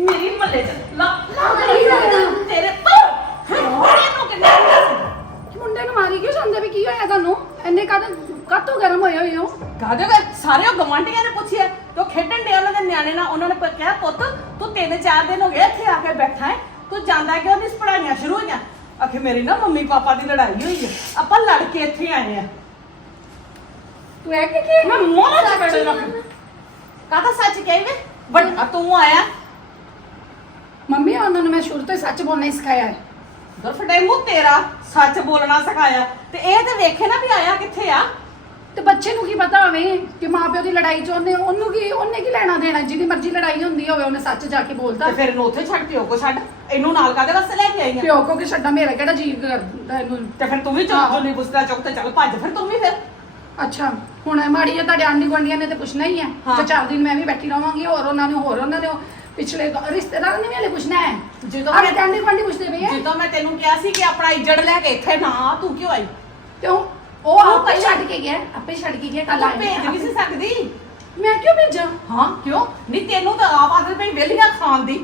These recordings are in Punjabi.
ਮੇਰੀ ਮੱਲੇ ਚ ਲਾ ਲਾ ਨਹੀਂ ਲੱਗਦਾ। ਤੇਰੇ ਤੋਂ। ਬੜੇ ਨੂੰ ਕਿੰਨੇ ਮੁੰਡੇ ਨੂੰ ਮਾਰੀ ਕਿਉਂ ਜਾਂਦੇ ਵੀ ਕੀ ਹੋਇਆ ਤੁਹਾਨੂੰ? ਇੰਨੇ ਕਦ ਕਾਤੋਂ ਗਰਮ ਹੋਏ ਹੋਏ ਹੋ? ਕਾਹਦੇ ਵੇ ਸਾਰੇ ਉਹ ਗਵਾਂਢੀਆਂ ਨੇ ਪੁੱਛਿਆ। ਤੋ ਖੇਡਣ ਦੇ ਉਹਨਾਂ ਦੇ ਨਿਆਣੇ ਨਾਲ। ਉਹਨਾਂ ਨੇ ਕਿਹਾ ਪੁੱਤ ਤੂੰ ਤਿੰਨ ਚਾਰ ਦਿਨ ਹੋ ਗਏ ਇੱਥੇ ਆ ਕੇ ਬੈਠਾ ਹੈ। ਤੂੰ ਜਾਂਦਾ ਕਿਉਂ ਨਹੀਂ? ਪੜਾਈਆਂ ਸ਼ੁਰੂ ਹੋਈਆਂ। ਆਖੇ ਮੇਰੀ ਨਾ ਮੰਮੀ ਪਾਪਾ ਦੀ ਲੜਾਈ ਹੋਈ ਹੈ ਆਪਾਂ ਲੜ ਕੇ ਇੱਥੇ ਆਏ ਆ। ਤੂੰ ਇਹ ਕੀ ਕੀ ਮੈਂ ਮੋਨਾ ਚ ਬੈਠ ਕਾਹਦਾ ਸੱਚ ਕਹੀ ਵੇ? ਵੱਡਾ ਤੂੰ ਆਇਆ। ਮੰਮੀ ਉਹਨਾਂ ਨੂੰ ਮੈਂ ਸ਼ੁਰੂ ਤੋਂ ਹੀ ਸੱਚ ਬੋਲਣਾ ਹੀ ਸਿਖਾਇਆ ਹੈ। ਦਰਫੜੇ ਮੂੰਹ ਤੇਰਾ ਸੱਚ ਬੋਲਣਾ ਸਿਖਾਇਆ। ਤੇ ਇਹ ਤੇ ਵੇਖੇ ਨਾ ਵੀ ਆਇਆ ਕਿੱਥੇ ਆ। ਤੇ ਬੱਚੇ ਨੂੰ ਕੀ ਪਤਾ ਹੋਵੇ ਕਿ ਮਾਪਿਓ ਦੀ ਲੜਾਈ ਚ ਉਹਨੇ ਉਹਨੂੰ ਕੀ ਉਹਨੇ ਕੀ ਲੈਣਾ ਦੇਣਾ? ਜਿਹਦੀ ਮਰਜ਼ੀ ਲੜਾਈ ਹੁੰਦੀ ਹੋਵੇ ਉਹਨੇ ਸੱਚ ਜਾ ਕੇ ਬੋਲਦਾ ਤੇ ਫਿਰ ਇਹਨੂੰ ਉੱਥੇ ਛੱਡ ਪਿਓ ਕੋ ਛੱਡ। ਇਹਨੂੰ ਨਾਲ ਕਾਦੇ ਵਾਸਤੇ ਲੈ ਕੇ ਆਈ ਆ? ਪਿਓ ਕੋ ਕਿ ਛੱਡਾ ਮੇਰਾ ਕਿਹੜਾ ਜੀ ਕਰਦਾ ਇਹਨੂੰ? ਤੇ ਫਿਰ ਤੂੰ ਵੀ ਚੁੱਪ। ਜੁਲੀ ਬੁਸਦਾ ਚੁੱਕ ਤੇ ਚੱਲ ਭੱਜ ਫਿਰ ਤੂੰ ਵੀ ਫਿਰ। ਅੱਛਾ ਹੁਣ ਮਾੜੀ ਤੁਹਾਡੇ ਆਂਢੀ ਗੁਆਂਢੀਆਂ ਨੇ ਤੇ ਪੁੱਛਣਾ ਹੀ ਹੈ। ਤੇ ਚਾਰ ਦਿਨ ਮੈਂ ਵੀ ਬੈਠੀ ਰਵਾਂਗੀ ਹੋਰ ਉਹਨਾਂ ਨੇ ਹੋਰ ਉਹਨਾਂ ਨੇ ਪਿਛਲੇ ਗ- ਰਿਸ਼ਤੇਦਾਰਾਂ ਨੇ ਵੀ ਹਲੇ ਪੁੱਛਣਾ ਹੈ ਜਦੋਂ ਆਲੇ ਮੈਂ ਆਂਢੀ ਗੁਆਂਢੀ ਪੁੱਛਦੇ ਪਏ ਆ। ਜਦੋਂ ਮੈਂ ਤੈਨੂੰ ਕਿਹਾ ਸੀ ਕਿ ਆਪਣਾ ਇੱਜੜ ਲੈ ਕੇ ਇੱਥੇ ਨਾ ਆ, ਤੂੰ ਕਿਉਂ ਆਈ? ਤੇ ਉਹ ਉਹ ਆਪੇ ਛੱਡ ਕੇ ਗਿਆ ਆਪੇ ਛੱਡ ਕੇ ਗਿਆ ਕੱਲ ਤੂੰ ਭੇਜ ਨਹੀਂ ਸੀ ਸਕਦੀ। ਮੈਂ ਕਿਉਂ ਭੇਜਾਂ? ਹਾਂ ਕਿਉਂ? ਨਹੀਂ ਤੈਨੂੰ ਤਾਂ ਆਪ ਆਦਤ ਪਈ ਵੇਲੀਆਂ ਖਾਣ ਦੀ।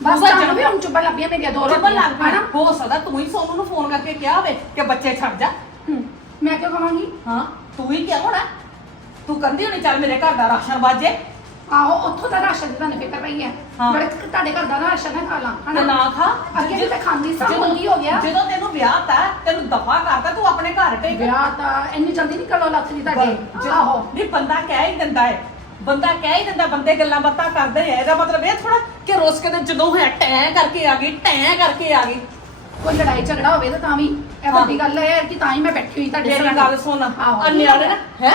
ਬਸ ਉਹਦਾ ਜਾਨ ਵੀ ਹੁਣ ਚੁੱਪਾਂ ਲੱਭੀਆਂ ਮੇਰੀਆਂ ਦੋ ਰੋਟੀ ਰੋਟੀਆਂ ਲੱਗ ਹਨਾ? ਹੋ ਸਕਦਾ ਤੂੰ ਹੀ ਸੋਨੂੰ ਨੂੰ ਫੋਨ ਕਰਕੇ ਕਿਹਾ ਹੋਵੇ ਕਿ ਬੱਚੇ ਛੱਡ ਜਾ। ਹੂੰ, ਮੈਂ ਕਿਉਂ ਕਵਾਂਗੀ? ਹਾਂ ਤੂੰ ਹੀ ਕਿਹਾ ਹੋਣਾ। ਤੂੰ ਕਹਿੰਦੀ ਹੋਣੀ ਚੱਲ ਮੇਰੇ ਘਰ ਦਾ ਰਾਸ਼ਨ ਬਾਜੇ ਆਹੋ ਉੱਥੋਂ ਦਾ ਰਾਸ਼ਨ ਦੀ ਤੁਹਾਨੂੰ ਫਿਕਰ ਪਈ ਹੈ। ਹਾਂ। ਬੜੇ ਤੁਹਾਡੇ ਘਰ ਦਾ ਰਾਸ਼ਨ ਹੈ ਖਾ ਲਾਂ ਨਾ ਖਾ। ਅੱਗੇ ਵੀ ਤਾਂ ਖਾਂਦੀ ਸਾਂ ਜਦੋਂ- ਹੁਣ ਕੀ ਹੋ ਗਿਆ? ਜਦੋਂ ਤੈਨੂੰ ਵਿਆਹ ਤਾ ਤੈਨੂੰ ਦਫਾ ਕਰਤਾ ਤੂੰ ਆਪਣੇ ਘਰ ਟੇਕ ਵਿਆਹ ਤਾਂ ਇੰਨੀ ਜਲਦੀ ਨਹੀਂ ਕਰੋ ਲੱਥ ਦੀ ਤੁਹਾਡੇ। ਆਹੋ। ਨਹੀਂ ਬੰਦਾ ਕਹਿ ਹੀ ਦਿੰਦਾ ਹੈ ਬੰਦਾ ਕਹਿ ਹੀ ਦਿੰਦਾ ਬੰਦੇ ਗੱਲਾਂ ਬਾਤਾਂ ਕਰਦੇ ਆ। ਇਹਦਾ ਮਤਲਬ ਇਹ ਥੋੜਾ ਕਿ ਰੋਸ ਕੇ ਤੇ ਜਦੋਂ ਹੋਇਆ ਟੈਂ ਕਰਕੇ ਆ ਗਈ ਟੈਂ ਕਰਕੇ ਆ ਗਈ। ਕੋਈ ਲੜਾਈ ਝਗੜਾ ਹੋਵੇ ਤਾਂ ਤਾਂ ਵੀ ਇਹ ਹਾਂ। ਵੱਡੀ ਗੱਲ ਹੈ ਕਿ ਤਾਂ ਹੀ ਮੈਂ ਬੈਠੀ ਹੋਈ ਤੁਹਾਡੇ ਮੇਰੀ। ਗੱਲ ਸੁਣ। ਆਹੋ। ਨਾ ਹੈ?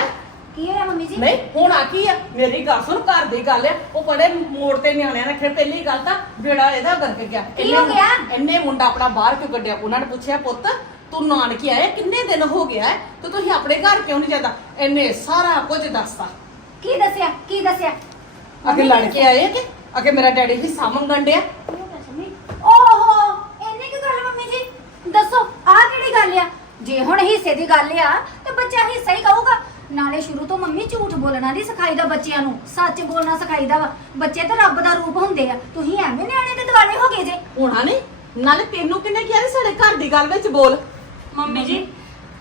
ਕੀ ਹੋਇਆ ਮੰਮੀ ਜੀ? ਨਹੀਂ ਹੁਣ ਆ ਕੀ ਆ? ਮੇਰੀ ਗੱਲ ਸੁਣ ਘਰ ਦੀ ਗੱਲ ਆ। ਉਹ ਬੜੇ ਮੋੜ ਤੇ ਨਿਆਣਿਆਂ ਨੇ ਫਿਰ ਪਹਿਲੀ ਗੱਲ ਤਾਂ ਜਿਹੜਾ ਇਹਦਾ ਕਰਕੇ ਗਿਆ। ਕੀ ਹੋ ਗਿਆ? ਇੰਨੇ ਮੁੰਡਾ ਆਪਣਾ ਬਾਹਰ ਕਿਉਂ ਕੱਢਿਆ? ਉਹਨਾਂ ਨੇ ਪੁੱਛਿਆ ਪੁੱਤ ਤੂੰ ਨਾਨਕੇ ਆਇਆ ਕਿੰਨੇ ਦਿਨ ਹੋ ਗਿਆ ਹੈ? ਤੇ ਤੁਸੀਂ ਆਪਣੇ ਘਰ ਕਿਉਂ ਨਹੀਂ ਜਾਂਦਾ? ਇਹਨੇ ਸਾਰਾ ਕੁਝ ਦੱਸਤਾ। ਕੀ ਦੱਸਿਆ? ਕੀ ਦੱਸਿਆ? ਅੱਗੇ ਲੜ ਕੇ ਆਏ ਕਿ? ਅੱਗੇ ਮੇਰਾ ਡੈਡੀ ਹਿੱਸਾ ਮੰਗਣ ਡਿਆ। ਓਹੋ ਇੰਨੀ ਕੀ ਗੱਲ ਮੰਮੀ ਜੀ? ਦੱਸੋ ਆਹ ਕਿਹੜੀ ਗੱਲ ਆ? ਜੇ ਹੁਣ ਹਿੱਸੇ ਦੀ ਗੱਲ ਆ ਤੇ ਬੱਚਾ ਹਿੱਸਾ ਹੀ ਕਹੂਗਾ। ਨਾਲੇ ਸ਼ੁਰੂ ਤੋਂ ਮੰਮੀ ਝੂਠ ਬੋਲਣਾ ਨਹੀਂ ਸਿਖਾਈਦਾ ਬੱਚਿਆਂ ਨੂੰ। ਸੱਚ ਬੋਲਣਾ ਸਿਖਾਈਦਾ ਵਾ। ਬੱਚੇ ਤਾਂ ਰੱਬ ਦਾ ਰੂਪ ਹੁੰਦੇ ਆ। ਤੁਸੀਂ ਐਵੇਂ ਨਿਆਣੇ ਦੇ ਦਿਵਾਲੇ ਹੋ ਗਏ ਜੇ। ਹੋਣਾ ਨਹੀਂ ਨਾਲੇ ਤੈਨੂੰ ਕਿੰਨੇ ਕਿਹਾ ਸੀ ਸਾਡੇ ਘਰ ਦੀ ਗੱਲ ਵਿੱਚ ਬੋਲ। ਮੰਮੀ ਜੀ।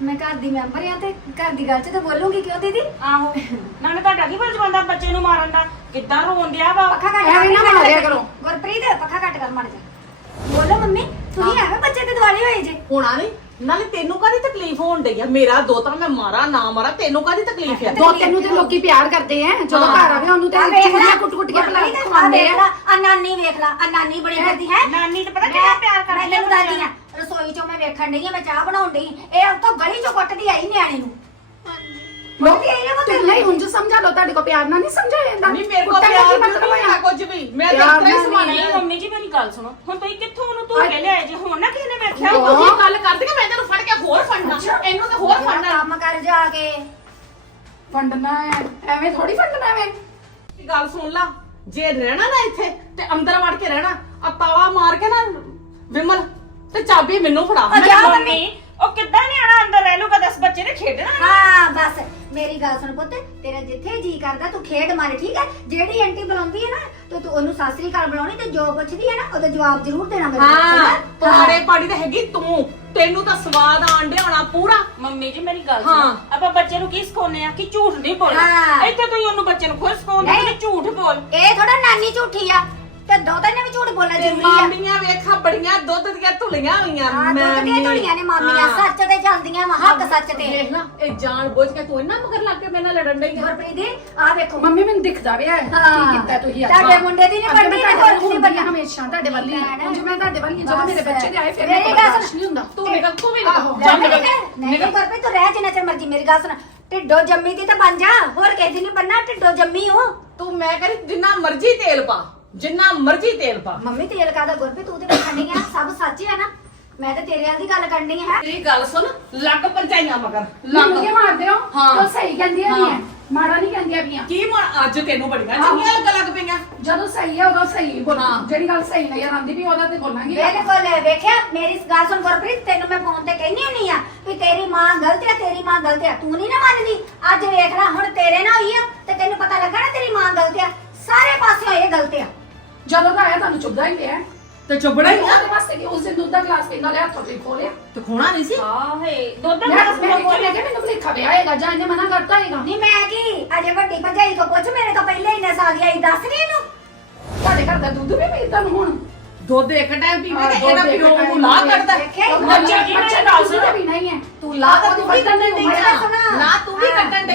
ਮੈਂ ਘਰ ਦੀ ਮੈਂਬਰ ਆ ਤੇ ਘਰ ਦੀ ਗੱਲ 'ਚ ਤਾਂ ਬੋਲੂਗੀ ਕਿਉਂ ਦੀਦੀ? ਆਹੋ। ਨਾਲੇ ਤੁਹਾਡਾ ਕੀ ਫਰਜ਼ ਬੰਦਾ ਬੱਚੇ ਨੂੰ ਮਾਰਨ ਦਾ? ਕਿੱਦਾਂ ਰੋਣ ਦਿਆ ਵਾ? ਪੱਖਾ ਘੱਟ ਐਵੇਂ ਨਾ ਕਰ, ਮਾਰਿਆ ਕਰੋ। ਗੁਰਪ੍ਰੀਤ ਪੱਖਾ ਘੱਟ ਕਰ ਮੜ ਜਾ ਬੋਲੋ ਮੰਮੀ ਤੁਸੀਂ ਐਵੇਂ ਬੱਚੇ ਦੇ ਦਿਵਾਲੇ ਹੋਏ ਜੇ। ਹੋਣਾ ਨਹੀਂ ਨਾਲੇ ਤੈਨੂੰ ਕਾਹਦੀ ਤਕਲੀਫ ਹੋਣ ਡਈ ਆ? ਮੇਰਾ ਦੋਤਾ ਮੈਂ ਮਾਰਾ ਨਾ ਮਾਰਾ ਤੈਨੂੰ ਕਾਹਦੀ ਤਕਲੀਫ ਆ? ਦੋ ਤੈਨੂੰ ਤੇ ਲੋਕੀ ਪਿਆਰ ਕਰਦੇ ਆ। ਜਦੋਂ ਹਾਂ। ਘਰ ਆਵੇ ਉਹਨੂੰ ਤੇ ਚੂੜੀਆਂ ਲੈ, ਕੁੱਟ ਕੁੱਟ ਕੇ ਭਲਾ ਖਵਾਉਂਦੇ ਵੇਖ ਆ। ਲੈ, ਆ ਨਾਨੀ ਵੇਖ ਲਾ। ਆ ਨਾਨੀ ਬੜੀ ਕਰਦੀ ਹੈ। ਨਾਨੀ ਤੇ ਪਤਾ ਕਿੰਨਾ ਪਿਆਰ ਕਰਦੀ ਮੈਂ ਤੈਨੂੰ ਆ ਦੱਸਦੀ ਆ ਰਸੋਈ ਚੋਂ ਮੈਂ ਵੇਖਣ ਡਈ ਆ ਮੈਂ ਚਾਹ ਬਣਾਉਣ ਡਈ। ਇਹ ਉੱਥੋਂ ਗਲੀ ਚੋਂ ਕੁੱਟਦੀ ਆਈ ਨਿਆਣੇ ਨੂੰ। ਕੁੱਟਦੀ ਆਈ ਨਾ ਤੇ ਮਤਲਬ ਨਹੀਂ ਉਂਝ ਸਮਝਾ ਲਓ ਤੁਹਾਡੇ ਕੋ ਪਿਆਰ ਨਾਲ ਨਹੀਂ ਸਮਝਾਇਆ ਜਾਂਦਾ। ਨਹੀਂ ਮੇਰੇ ਕੋਲ ਕੁੱਟਣ ਦਾ ਪਿਆਰ ਕੀ ਮਤਲਬ ਨਹੀਂ ਹੋਇਆ? ਹੈ ਕੁਝ ਵੀ? ਮੈਂ ਪਿਆਰ ਤਾਂ ਤੇਰੇ ਨਾਲ ਸਮਾਨ ਨਹੀਂ ਨਹੀਂ ਮੰਮੀ ਜੀ ਮੇਰੀ ਗੱਲ ਸੁਣੋ। ਹੁਣ ਤੁਸੀਂ ਕਿੱਥੋਂ ਉਹਨੂੰ ਧੂ ਕੇ ਲਿਆਏ ਜੇ? ਹੁਣ ਨਾ ਕਿਸੇ ਨੇ ਵੇਖਿਆ ਉਹ- ਤੂੰ ਜੀ ਗੱਲ ਕਰਦੀ ਕਿ ਮੈਂ ਤੈਨੂੰ ਫੜ ਕੇ ਹੋਰ ਫੜਨਾ। ਇਹਨੂੰ ਤਾਂ ਹੋਰ ਜਿਹੜਾ ਫੜਨਾ। ਕੰਮ ਕਰ ਜਾ ਕੇ। ਫੰਡਣਾ ਹੈ। ਐਵੇਂ ਥੋੜੀ ਫੰਡਣਾ ਐਵੇਂ ਇਹ ਗੱਲ ਸੁਣ ਲਾ। ਜੇ ਰਹਿਣਾ ਨਾ ਇੱਥੇ ਤੇ ਅੰਦਰ ਵੜ ਕੇ ਰਹਿਣਾ। ਆ ਤਾਵਾ ਮਾਰ ਕੇ ਨਾ ਵਿਮਲ ਤੇ ਚਾਬੀ ਮੈਨੂੰ ਫੜਾ। ਜਾ ਮੰਮੀ। ਉਹ ਕਿੱਦਾਂ ਨਿਆਣਾ ਅੰਦਰ ਰਹਿ ਲੂਗਾ ਦਸ ਬੱਚੇ ਨੇ ਖੇਡਣਾ ਹਾਂ ਬਸ। ਮੇਰੀ ਗੱਲ ਸੁਣ ਪੁੱਤ ਤੇਰਾ ਜਿੱਥੇ ਜੀ ਕਰਦਾ ਤੂੰ ਖੇਡ ਮਾਰੇ ਠੀਕ ਹੈ? ਜਿਹੜੀ ਆਂਟੀ ਬੁਲਾਉਂਦੀ ਹੈ ਨਾ ਤੇ ਤੂੰ ਉਹਨੂੰ ਸਾਸਰੀ ਘਰ ਬੁਲਾਉਣੀ ਤੇ ਜੋ ਪੁੱਛਦੀ ਹੈ ਨਾ ਉਹਦਾ ਜਵਾਬ ਜ਼ਰੂਰ ਦੇਣਾ ਮੇਰੇ ਹਾਂ। ਤੁਹਾਡੇ ਪਾੜੀ ਤੇ ਹੈਗੀ ਤੂੰ। ਤੈਨੂੰ ਤਾਂ ਸਵਾਦ ਆਣ ਡਿਆ ਹੋਣਾ ਪੂਰਾ। ਮੰਮੀ ਜੀ ਮੇਰੀ ਗੱਲ ਹਾਂ। ਸੁਣੋ। ਆਪਾਂ ਬੱਚੇ ਨੂੰ ਕੀ ਸਿਖਾਉਂਦੇ ਆ ਕਿ ਝੂਠ ਨਹੀਂ ਹਾਂ। ਬੋਲਣਾ ਇੱਥੇ ਤੁਸੀਂ ਉਹਨੂੰ ਬੱਚੇ ਨੂੰ ਖੁਦ ਸਿਖਾਉਂਦੇ ਨਹੀਂ। ਕਿ ਝੂਠ ਬੋਲ। ਇਹ ਥੋੜਾ ਨਾਨੀ ਝੂਠੀ ਆ। ਤੇ ਦੋਤਾ ਨੇ ਵੀ ਝੂਠ ਬੋਲਣਾ ਤੇ ਜ਼ਰੂਰੀ ਆ। ਮਾਮੀਆਂ ਵੇਖਾ ਬੜੀਆਂ ਦੁੱਧ ਦੀਆਂ ਧੁਲੀਆਂ ਹੋਈਆਂ ਹਾਂ ਦੁੱਧ ਦੀਆਂ ਧੁਲੀਆਂ ਨੇ ਮਾਮੀਆਂ ਹਾਂ। ਸੱਚ ਤੇ ਜਾਂਦੀਆਂ ਵਾ ਹੱਕ ਸੱਚ ਤੇ। ਦੇਖ ਨਾ ਇਹ ਜਾਣ ਬੁੱਝ ਕੇ ਤੂੰ ਇਹਨਾਂ ਮਗਰ ਲੱਗ ਕੇ ਮੇਰੇ ਨਾਲ ਲੜਨ ਡਈ ਆ। ਗੁਰਪ੍ਰੀਤ ਦੀ ਆ ਵੇਖੋ। ਮੰਮੀ ਮੈਨੂੰ ਦਿਖਦਾ ਵੀ ਹੈ। ਹਾਂ। ਕੀ ਕੀਤਾ ਤੁਸੀਂ ਅੱਜ ਤੁਹਾਡੇ ਮੁੰਡੇ ਦੀ ਨੀ ਅੱਗੇ ਮੈਂ ਬਣਦੀ, ਤੁਹਾਡੇ। ਹਾਂ ਹਮੇਸ਼ਾ ਤੁਹਾਡੇ ਵੱਲ ਹੀ। ਭੈਣ। ਉਂਝ ਮੈਂ ਤੁਹਾਡੇ ਵੱਲ ਹੀ ਜਦੋਂ ਮੇਰੇ। ਬੱਚੇ ਦੇ ਆਏ ਫਿਰ ਮੇਰੀ ਮੇਰੇ ਗੱਲ। ਨਹੀਂ ਹੁੰਦਾ। ਤੂੰ ਨਿਕਲ ਤੂੰ ਵੀ ਆਹੋ। ਨਿਕਲ ਜਾ ਨਹੀਂ ਨਿਕਲ ਨਹੀਂ ਗੁਰਪ੍ਰੀਤ ਤੂੰ ਰਹਿ ਜਿੰਨਾ ਚਿਰ ਮਰਜ਼ੀ ਮੇਰੀ ਗੱਲ ਸੁਣ। ਢਿੱਡੋ ਜੰਮੀ ਦੀ ਤਾਂ ਬਣ ਜਾ। ਹੋਰ ਕਿਸੇ ਦੀ ਨਹੀਂ ਬੰਨਾ ਢਿੱਡੋ ਜੰਮੀ ਹੋ ਤੂੰ ਮੈਂ ਕਹਿੰਦੀ ਜਿੰਨਾ ਮਰਜ਼ੀ ਤੇਲ ਪਾ। ਜਿੰਨਾ ਮਰਜ਼ੀ ਤੇਲ ਪਾ। ਮੰਮੀ ਤੇਲ ਕਾਦਾ ਗੁਰਪ੍ਰੀਤ? ਤੂੰ ਤੇ ਵੇਖਣੀ ਆ। ਸਭ ਸੱਚ ਹੈ ਨਾ? ਮੈਂ ਤਾਂ ਤੇਰੇ ਵਾਲੀ ਦੀ ਗੱਲ ਕਰਨੀ ਹੈ ਤੇਰੀ ਗੱਲ ਸੁਣ ਲੱਗ ਪਰਚਾਈਆਂ ਮਗਰ ਮੈਨੂੰ ਕੀ ਮਾਰਦੇ ਹੋ? ਹਾਂ। ਤਾਂ ਸਹੀ ਕਹਿੰਦੀਆਂ ਨਹੀਂ ਹਾਂ। ਹੈ। ਮਾੜਾ ਨਹੀਂ ਕਹਿੰਦੀਆਂ ਪਈਆਂ। ਕੀ ਮਾ ਅੱਜ ਤੈਨੂੰ ਬੜੀਆਂ। ਚੰਗੀਆਂ ਲੱਗਣ ਲੱਗ ਪਈਆਂ। ਜਦੋਂ ਸਹੀ ਹੈ ਉਦੋਂ ਸਹੀ। ਬੋਲ ਹਾਂ। ਜਿਹੜੀ ਗੱਲ ਸਹੀ ਨਜ਼ਰ ਆਉਂਦੀ ਵੀ ਉਹਦਾ ਤੇ ਬੋਲਾਂਗੇ ਬਿਲਕੁਲ ਵੇਖਿਆ ਮੇਰੀ ਗੱਲ ਸੁਣ ਗੁਰਪ੍ਰੀਤ ਤੈਨੂੰ ਮੈਂ ਫੋਨ ਤੇ ਕਹਿੰਦੀ ਹੁੰਨੀ ਆ ਵੀ ਤੇਰੀ ਮਾਂ ਗਲਤ ਹੈ ਤੇਰੀ ਮਾਂ ਗਲਤ ਹੈ ਤੂੰ ਨਹੀਂ ਨਾ ਮੰਨਦੀ। ਅੱਜ ਵੇਖ ਲੈ ਹੁਣ ਤੇਰੇ ਨਾਲ ਹੋਈ ਆ ਤੇ ਤੈਨੂੰ ਪਤਾ ਲੱਗਾ ਨਾ ਤੇਰੀ ਮਾਂ ਗਲਤ ਆ। ਸਾਰੇ ਪਾਸਿਓਂ ਇਹ ਗਲਤ ਆ। ਜਦੋਂ ਦਾ ਆਇਆ ਤੁਹਾਨੂੰ ਚੁੱਭਦਾ ਹੀ ਪਿਆ। ਤੇ ਚੁੱਬੜਾ ਹੀ ਆ? ਉਹਦੇ ਵਾਸਤੇ ਕਿ ਉਸ ਦਿਨ ਦੁੱਧ ਦਾ ਗਲਾਸ ਪੀਂਦਾ ਲਿਆ ਹੱਥੋਂ ਤੇ ਖੋਲਿਆ ਤੇ ਖੋਣਾ ਨਹੀਂ ਸੀ? ਆਹੇ ਦੁੱਧ ਦਾ ਮੈਂ ਗਲਾਸ ਮੈਂ ਕਿਹਾ ਮੈਨੂੰ ਭੁਲੇਖਾ ਪਿਆ ਹੈਗਾ ਜਾਂ ਇਹਨੇ ਮਨਾ ਕਰਤਾ ਹੈਗਾ ਨਹੀਂ ਮੈਂ ਕੀ? ਅਜੇ ਵੱਡੀ ਭਰਜਾਈ ਤੋਂ ਪੁੱਛ ਮੇਰੇ ਤੋਂ ਪਹਿਲੇ ਇੰਨੇ ਸਾਲ ਦੀ ਆਈ ਦੱਸ ਨਹੀਂ ਇਹਨੂੰ? ਤੁਹਾਡੇ ਘਰ ਦਾ ਦੁੱਧ ਵੀ ਪੀਤਾ ਨੂੰ ਹੁਣ? ਦੁੱਧ ਇੱਕ ਟਾਈਮ ਪੀਵੇ ਹਾਂ, ਤੇ ਇਹਦਾ ਪਿਓ ਨੂੰ ਲਾ ਕੱਢਦਾ। ਹੀ ਬੱਚੇ ਬੱਚੇ ਦੁੱਧ ਸੁਣੋ। ਵੀ ਨਹੀਂ ਹੈ ਤੂੰ ਲਾ ਤਾਂ ਤੂੰ ਵੀ ਕੱਢਣ ਡਈ ਸੁਣਾ। ਨਾ ਤੂੰ ਵੀ ਕੱਢਣ ਡਈ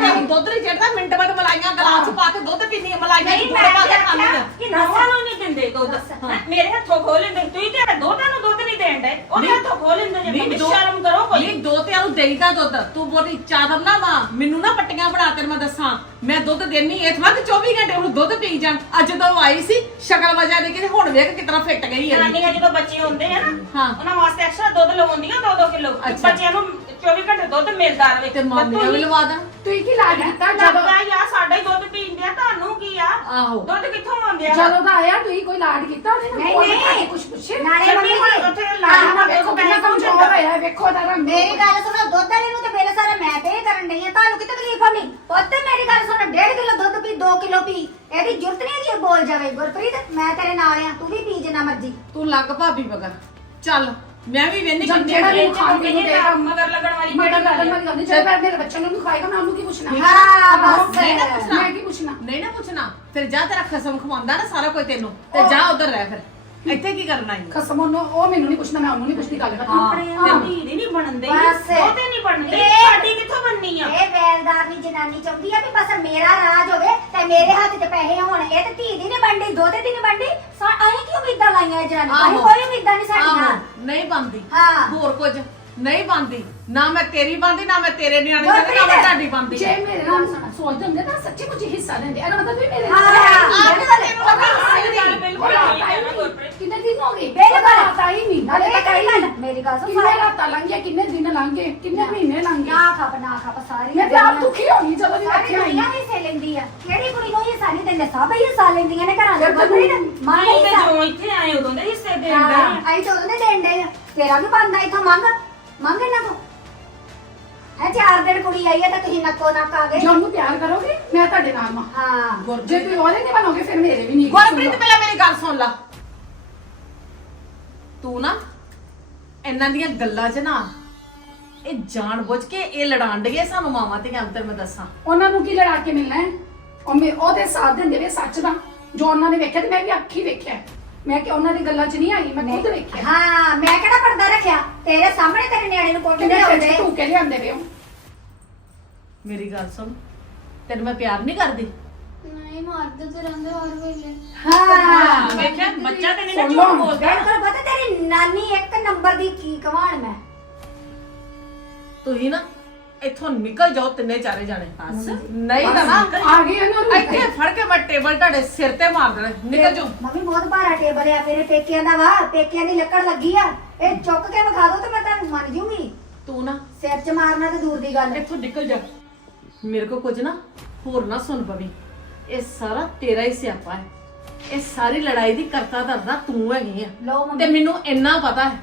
ਡਈ। ਦੁੱਧ ਨਹੀਂ ਚੜਦਾ ਮਿੰਟ ਬਾਅਦ ਮਲਾਈਆਂ ਗਲਾਸ ਪਾ ਕੇ ਦੁੱਧ ਪੀਂਦੀ ਆ ਮਲਾਈਆਂ ਨਹੀਂ ਮੈਂ ਪਾ ਕੇ ਖਾਂਦੀ ਆ। ਕਿ ਨਵਾਂ ਨੂੰ ਨਹੀਂ ਦਿੰਦੇ ਦੁੱਧ। ਹੈਂ, ਮੇਰੇ ਹੱਥੋਂ ਖੋਲ ਲੈਂਦੇ। ਤੇ ਦੋਤਾਂ ਨੂੰ ਦੁੱਧ ਨਹੀਂ ਦੇਣ ਦੇ ਉਹਦੇ। ਹੱਥੋਂ ਖੋਲ ਲੈਂਦੇ ਜੇ। ਦੋ- ਸ਼ਰਮ ਕਰੋ ਕੋਈ। ਨਹੀਂ ਦੋ ਤੇ ਉਹਨੂੰ ਦੇਈਦਾ ਦੁੱਧ। ਤੂੰ ਬੋਲੀ ਚਾਦਰ ਨਾ ਵਾ। ਮੈਨੂੰ ਨਾ ਪੱਟੀਆਂ ਬਣਾ ਤੇਰੇ ਮੈਂ ਦੱਸਾਂ। ਮੈਂ ਦੁੱਧ ਦੇਣੀ ਥਵਾ ਕਿ 24 ਘੰਟੇ ਹੁਣ ਦੁੱਧ ਪੀ ਜਾਣ। ਅੱਜ ਜਦੋਂ ਉਹ ਆਈ ਸੀ ਸ਼ਕਲ ਵਜਾ ਦੇ ਕੇ ਹੁਣ ਵੇਖ ਕਿਤਨਾ ਫਿੱਟ ਗਈ ਹੈ ਜਨਾਨੀਆਂ ਜਦੋਂ ਬੱਚੇ ਹੁੰਦੇ ਆ ਨਾ ਹਾਂ। ਉਹਨਾਂ ਵਾਸਤੇ ਐਕਸਟਰਾ ਦੁੱਧ ਲਵਾਉਂਦੀਆਂ 2-2 ਕਿਲੋ। ਅੱਛਾ। ਬੱਚਿਆਂ ਨੂੰ 24 ਘੰਟੇ ਦੁੱਧ ਮਿਲਦਾ ਰਹੇ। ਤੇ ਮਾਮੀਆਂ ਵੀ ਲਵਾ ਦਾਂ। ਤੁਸੀਂ ਕੀ ਲਾ ਕੀਤਾ ਜਦੋਂ ਜਦੋਂ? ਯਾ ਸਾਡਾ ਹੀ ਦੁੱਧ ਆ ਤੁਹਾਨੂੰ ਕੀ ਆ? ਆਹੋ। ਦੁੱਧ ਕਿੱਥੋਂ ਆਉਂਦੇ ਆ? ਜਦੋਂ ਦਾ ਆਇਆ ਤੁਸੀਂ ਕੋਈ ਲਾਡ ਕੀਤਾ ਉਹਦੇ ਨਾਲ? ਨਹੀਂ, ਨਹੀਂ। ਕੁਛ ਪੁੱਛੇ ਨਾਲੇ ਮੰਮੀ ਹੁਣ ਉੱਥੇ ਲਾਣਾ ਨਾ ਵੇਖੋ ਕਿੰਨਾ ਕਮਜ਼ੋਰ ਹੋਇਆ ਹੈ, ਵੇਖੋ ਇਹਦਾ ਰੰਗ। ਮੇਰੀ ਗੱਲ ਸੁਣੋ ਦੁੱਧ ਵਾਲੇ ਨੂੰ ਤੇ ਬਿੱਲ ਸਾਰਾ ਮੈਂ ਪੇ ਕਰਨ ਡਈ ਆ ਤੁਹਾਨੂੰ ਕਿਤੇ ਤਕਲੀਫ ਹੋਣੀ ਪੁੱਤ ਮੇਰੀ ਗੱਲ ਸੁਣ 1.5 ਕਿਲੋ ਦੁੱਧ ਪੀ 2 ਕਿਲੋ ਪੀ। ਇਹਦੀ ਜ਼ਰੂਰਤ ਨਹੀਂ ਹੈਗੀ ਇਹ ਬੋਲ ਜਾਵੇ ਗੁਰਪ੍ਰੀਤ ਮੈਂ ਤੇਰੇ ਨਾਲ ਆ ਤੂੰ ਵੀ ਪੀ ਜਿੰਨਾ ਮਰਜ਼ੀ। ਤੂੰ ਲੱਗ ਭਾਬੀ ਮਗਰ ਚੱਲ। ਮੈਂ ਵੀ ਵੇਨੀ ਜਦ ਜਿਹੜਾ ਖਾਣ ਨੂੰ ਦੇਗਾ ਮਗਰ ਲੱਗਣ ਵਾਲੀ ਮਗਰ ਲੱਗਣ? ਵਾਲੀ ਗੱਲ ਨਹੀਂ ਜੇ ਮੈਂ ਮੇਰੇ ਬੱਚੇ ਨੂੰ ਨਹੀਂ ਖਾਏਗਾ ਮੈਂ ਉਹਨੂੰ ਕੀ ਪੁੱਛਣਾ? ਹਾਂ, ਬਸ। ਮੈਂ ਕੀ ਪੁੱਛਣਾ। ਨਹੀਂ ਨਾ ਪੁੱਛਣਾ। ਫਿਰ ਜਾ ਤੇਰਾ ਖਸਮ ਖਵਾਉਂਦਾ ਨਾ ਸਾਰਾ ਕੋਈ ਤੈਨੂੰ ਤੇ ਜਾ ਉਧਰ ਰਹਿ ਫਿਰ। ਇੱਥੇ ਕੀ ਕਰਨਾ ਹੈ ਖਸਮ ਉਹਨੂੰ ਉਹ ਮੈਨੂੰ ਨਹੀਂ ਪੁੱਛਣਾ ਮੈਂ ਉਹਨੂੰ ਨਹੀਂ ਪੁੱਛਦੀ ਗੱਲ ਕਰਦੀ। ਆਪਣੇ ਆਪ ਦੀ ਧੀ ਨਹੀਂ ਬਣਦੇ। ਉਹ ਤੇ ਨਹੀਂ ਬਣਦੇ ਸਾਡੀ ਕਿੱਥੋਂ ਬਣਨੀ ਆ? ਇਹ ਵੈਲਦਾਰ ਦੀ ਜਨਾਨੀ ਚਾਹੁੰਦੀ ਆ ਵੀ ਬਸ ਮੇਰਾ ਤੇ ਮੇਰੇ ਹੱਥ 'ਚ ਪੈਸੇ ਹੋਣ ਇਹ ਤੇ ਧੀ ਦੀ ਨਹੀਂ ਬਣਦੀ ਦੋਤੇ ਦੀ ਨਹੀਂ ਬਣਦੀ। ਸਾ ਅਸੀਂ ਕਿਉਂ ਉਮੀਦਾਂ ਲਾਈਆਂ ਜਨਾਨੀ ਅਸੀਂ ਆਹੋ। ਕੋਈ ਉਮੀਦਾਂ ਨਹੀਂ ਸਾਡੀਆਂ। ਆਹੋ, ਨਹੀਂ ਬੰਦੀ ਹਾਂ। ਹੋਰ ਕੁਝ? ਨਹੀਂ ਬੰਦੀ ਨਾ ਮੈਂ ਤੇਰੀ ਬੰਦੀ ਨਾ ਮੈਂ ਤੇਰੇ ਨਿਆਣੇ ਦੀ ਨਾ ਮੈਂ ਤੁਹਾਡੀ ਬੰਦੀ ਜੇ ਮੇਰੇ ਨਾਲ ਸੋਚਦੇ ਹੁੰਦੇ ਤਾਂ ਸੱਚੀ ਮੁੱਚੀ ਹਿੱਸਾ ਦਿੰਦੇ ਇਹਦਾ ਮਤਲਬ ਵੀ ਮੇਰੇ ਹਾਂ, ਨਾਲ ਆਪ ਤਾਂ ਤੈਨੂੰ ਉਹ ਪਤਾ ਆਈ ਨਹੀਂ। ਨਹੀਂ। ਬਿਲਕੁਲ ਉਹ ਠੀਕ ਹੈ ਨਾ ਗੁਰਪ੍ਰੀਤ। ਕਿੰਨੇ ਦਿਨ ਹੋ ਗਏ? ਬਿਲਕੁਲ। ਰਾਤ ਆਈ ਨਹੀਂ। ਨਾਲੇ ਇਹ ਹੀ ਗੱਲ, ਨਹੀਂ। ਮੇਰੀ ਗੱਲ ਸੁਣ ਕਿੰਨੇ ਸਾਰੀ- ਰਾਤਾਂ ਲੰਘੀਆਂ ਕਿੰਨੇ ਦਿਨ ਲੰਘੇ ਕਿੰਨੇ ਮਹੀਨੇ ਲੰਘੇ ਨਾ ਖਪ ਨਾ ਖਪ ਸਾਰੀ ਮੈਂ ਤੇ ਆਪ ਦੁਖੀ ਹੋ ਗਈ ਜਦੋਂ ਦੀ ਸਾਰੀ ਰੱਖਿਆ ਦੁਨੀਆ ਹਿੱਸੇ ਲੈਂਦੀ ਆ। ਕਿਹੜੀ ਕੁੜੀ ਨੂੰ ਹਿੱਸਾ ਨਹੀਂ ਦਿੰਦੇ ਸਭ ਹੀ ਹਿੱਸਾ ਲੈਂਦੀਆਂ ਨੇ ਘਰਾਂ ਦੇ ਜਦ ਗੁਰਪ੍ਰੀਤ ਮਾਂ ਅਸੀਂ ਤੇ ਹਿੱਸਾ ਜੋ ਇੱਥੇ ਆਏ ਉਦੋਂ ਦੇ ਹਿੱਸੇ ਦੇਣ ਹਾਂ ਦੇ ਆਈ ਤਾਂ ਉਹਦੇ ਦੇਣ ਦੇ ਤੇਰਾ ਵੀ ਬੰਦਾ ਇਥੋਂ ਮੰਗ। ਮੰਗ ਇਹਨਾਂ ਕੋ ਹੈ ਚਾਰ ਦਿਨ ਕੁੜੀ ਆਈ ਹੈ ਤਾਂ ਤੁਸੀਂ ਨੱਕੋ ਨੱਕ ਆ ਗਏ। ਜੇ ਉਹਨੂੰ ਪਿਆਰ ਕਰੋਗੇ? ਮੈਂ ਤੁਹਾਡੇ ਨਾਲ ਹਾਂ। ਹਾਂ ਜੇ ਤੁਸੀਂ ਉਹਦੇ ਨਹੀਂ ਬਣੋਗੇ ਫਿਰ ਮੇਰੇ ਵੀ ਨਹੀਂ। ਗੁਰਪ੍ਰੀਤ ਪਹਿਲਾਂ ਮੇਰੀ ਗੱਲ ਸੁਣ ਲਾ। ਤੂੰ ਨਾ ਇਹਨਾਂ ਦੀਆਂ ਗੱਲਾਂ 'ਚ ਨਾ ਇਹ ਜਾਣ ਬੁੱਝ ਕੇ ਇਹ ਲੜਾਣ ਡਗੇ ਸਾਨੂੰ ਮਾਵਾਂ ਤੇ ਅੰਤਰ ਮੈਂ ਦੱਸਾਂ। ਉਹਨਾਂ ਨੂੰ ਕੀ ਲੜਾ ਕੇ ਮਿਲਣਾ ਹੈ? ਉਹ ਮੇ ਉਹਦੇ ਸਾਥ ਦਿੰਦੇ ਵੇ ਸੱਚ ਦਾ। ਜੋ ਉਹਨਾਂ ਨੇ ਵੇਖਿਆ ਤੇ ਮੈਂ ਵੀ ਅੱਖੀ ਵੇਖਿਆ। ਮੈਂ ਕਿ ਉਹਨਾਂ ਦੀ ਗੱਲਾਂ 'ਚ ਨਹੀਂ ਆਈ ਮੈਂ ਖੁਦ ਵੇਖਿਆ। ਹਾਂ ਮੈਂ ਕਿਹੜਾ ਪਰਦਾ ਰੱਖਿਆ? ਤੇਰੇ ਸਾਹਮਣੇ ਤੇਰੇ ਨਿਆਣੇ ਨੂੰ ਕੁੱਟਦੇ ਕਿੰਨੇ ਆਉਂਦੇ ਖਿੱਚ ਤੂੰ ਕੇ ਲਿਆਂਦੇ ਵੇ ਮੇਰੀ ਗੱਲ ਸੁਣ ਤੈਨੂੰ ਮੈਂ ਪਿਆਰ ਨਹੀਂ ਕਰਦੀ? ਨਹੀਂ ਮਾਰਦੇ ਤੇ ਰਹਿੰਦੇ ਹਰ ਵੇਲੇ। ਹਾਂ। ਵੇਖਿਆ ਬੱਚਾ ਤੇ ਨਹੀਂ ਨਾ ਝੂਠ। ਬੋਲਦਾ। ਬਿਲਕੁਲ ਪਤਾ ਤੇਰੀ ਨਾਨੀ ਇੱਕ ਨੰਬਰ ਦੀ ਕੀ ਕਵਾਣ ਮੈਂ। ਤੁਸੀਂ ਨਾ ਇੱਥੋਂ ਨਿਕਲ ਜਾਓ ਤਿੰਨੇ ਚਾਰੇ ਜਾਣੇ। ਬਸ। ਨਹੀਂ ਤਾਂ ਨਾ ਆ ਗਈ ਇਹਨਾਂ ਨੂੰ। ਇੱਥੇ ਫੜ ਕੇ ਮੈਂ ਟੇਬਲ ਤੁਹਾਡੇ ਸਿਰ ਤੇ ਮਾਰ ਦੇਣਾ। ਨਿਕਲ ਜਾਓ। ਮੰਮੀ ਬਹੁਤ ਭਾਰਾ ਟੇਬਲ ਆ ਮੇਰੇ ਪੇਕਿਆਂ ਦਾ ਵਾ। ਪੇਕਿਆਂ ਦੀ ਲੱਕੜ ਲੱਗੀ ਆ। ਇਹ ਚੁੱਕ ਕੇ ਵਿਖਾ ਦੋ ਤੇ ਮੈਂ ਤੁਹਾਨੂੰ ਮੰਨ ਜੂਗੀ। ਤੂੰ ਨਾ ਸਿਰ 'ਚ ਮਾਰਨਾ ਤੇ ਦੂਰ ਦੀ ਗੱਲ। ਇੱਥੋਂ ਨਿਕਲ ਜਾ। ਮੇਰੇ ਕੋ ਕੁਝ ਨਾ ਹੋਰ ਨਾ ਸੁਣ ਪਵੀ। ਇਹ ਸਾਰਾ ਤੇਰਾ ਹੀ ਸਿਆਪਾ ਹੈ। ਇਹ ਸਾਰੀ ਲੜਾਈ ਦੀ ਕਰਤਾ ਧਰਦਾ ਤੂੰ ਹੈਗੀ ਆ। ਲਓ ਤੇ ਮੈਨੂੰ ਇੰਨਾ ਪਤਾ ਹੈ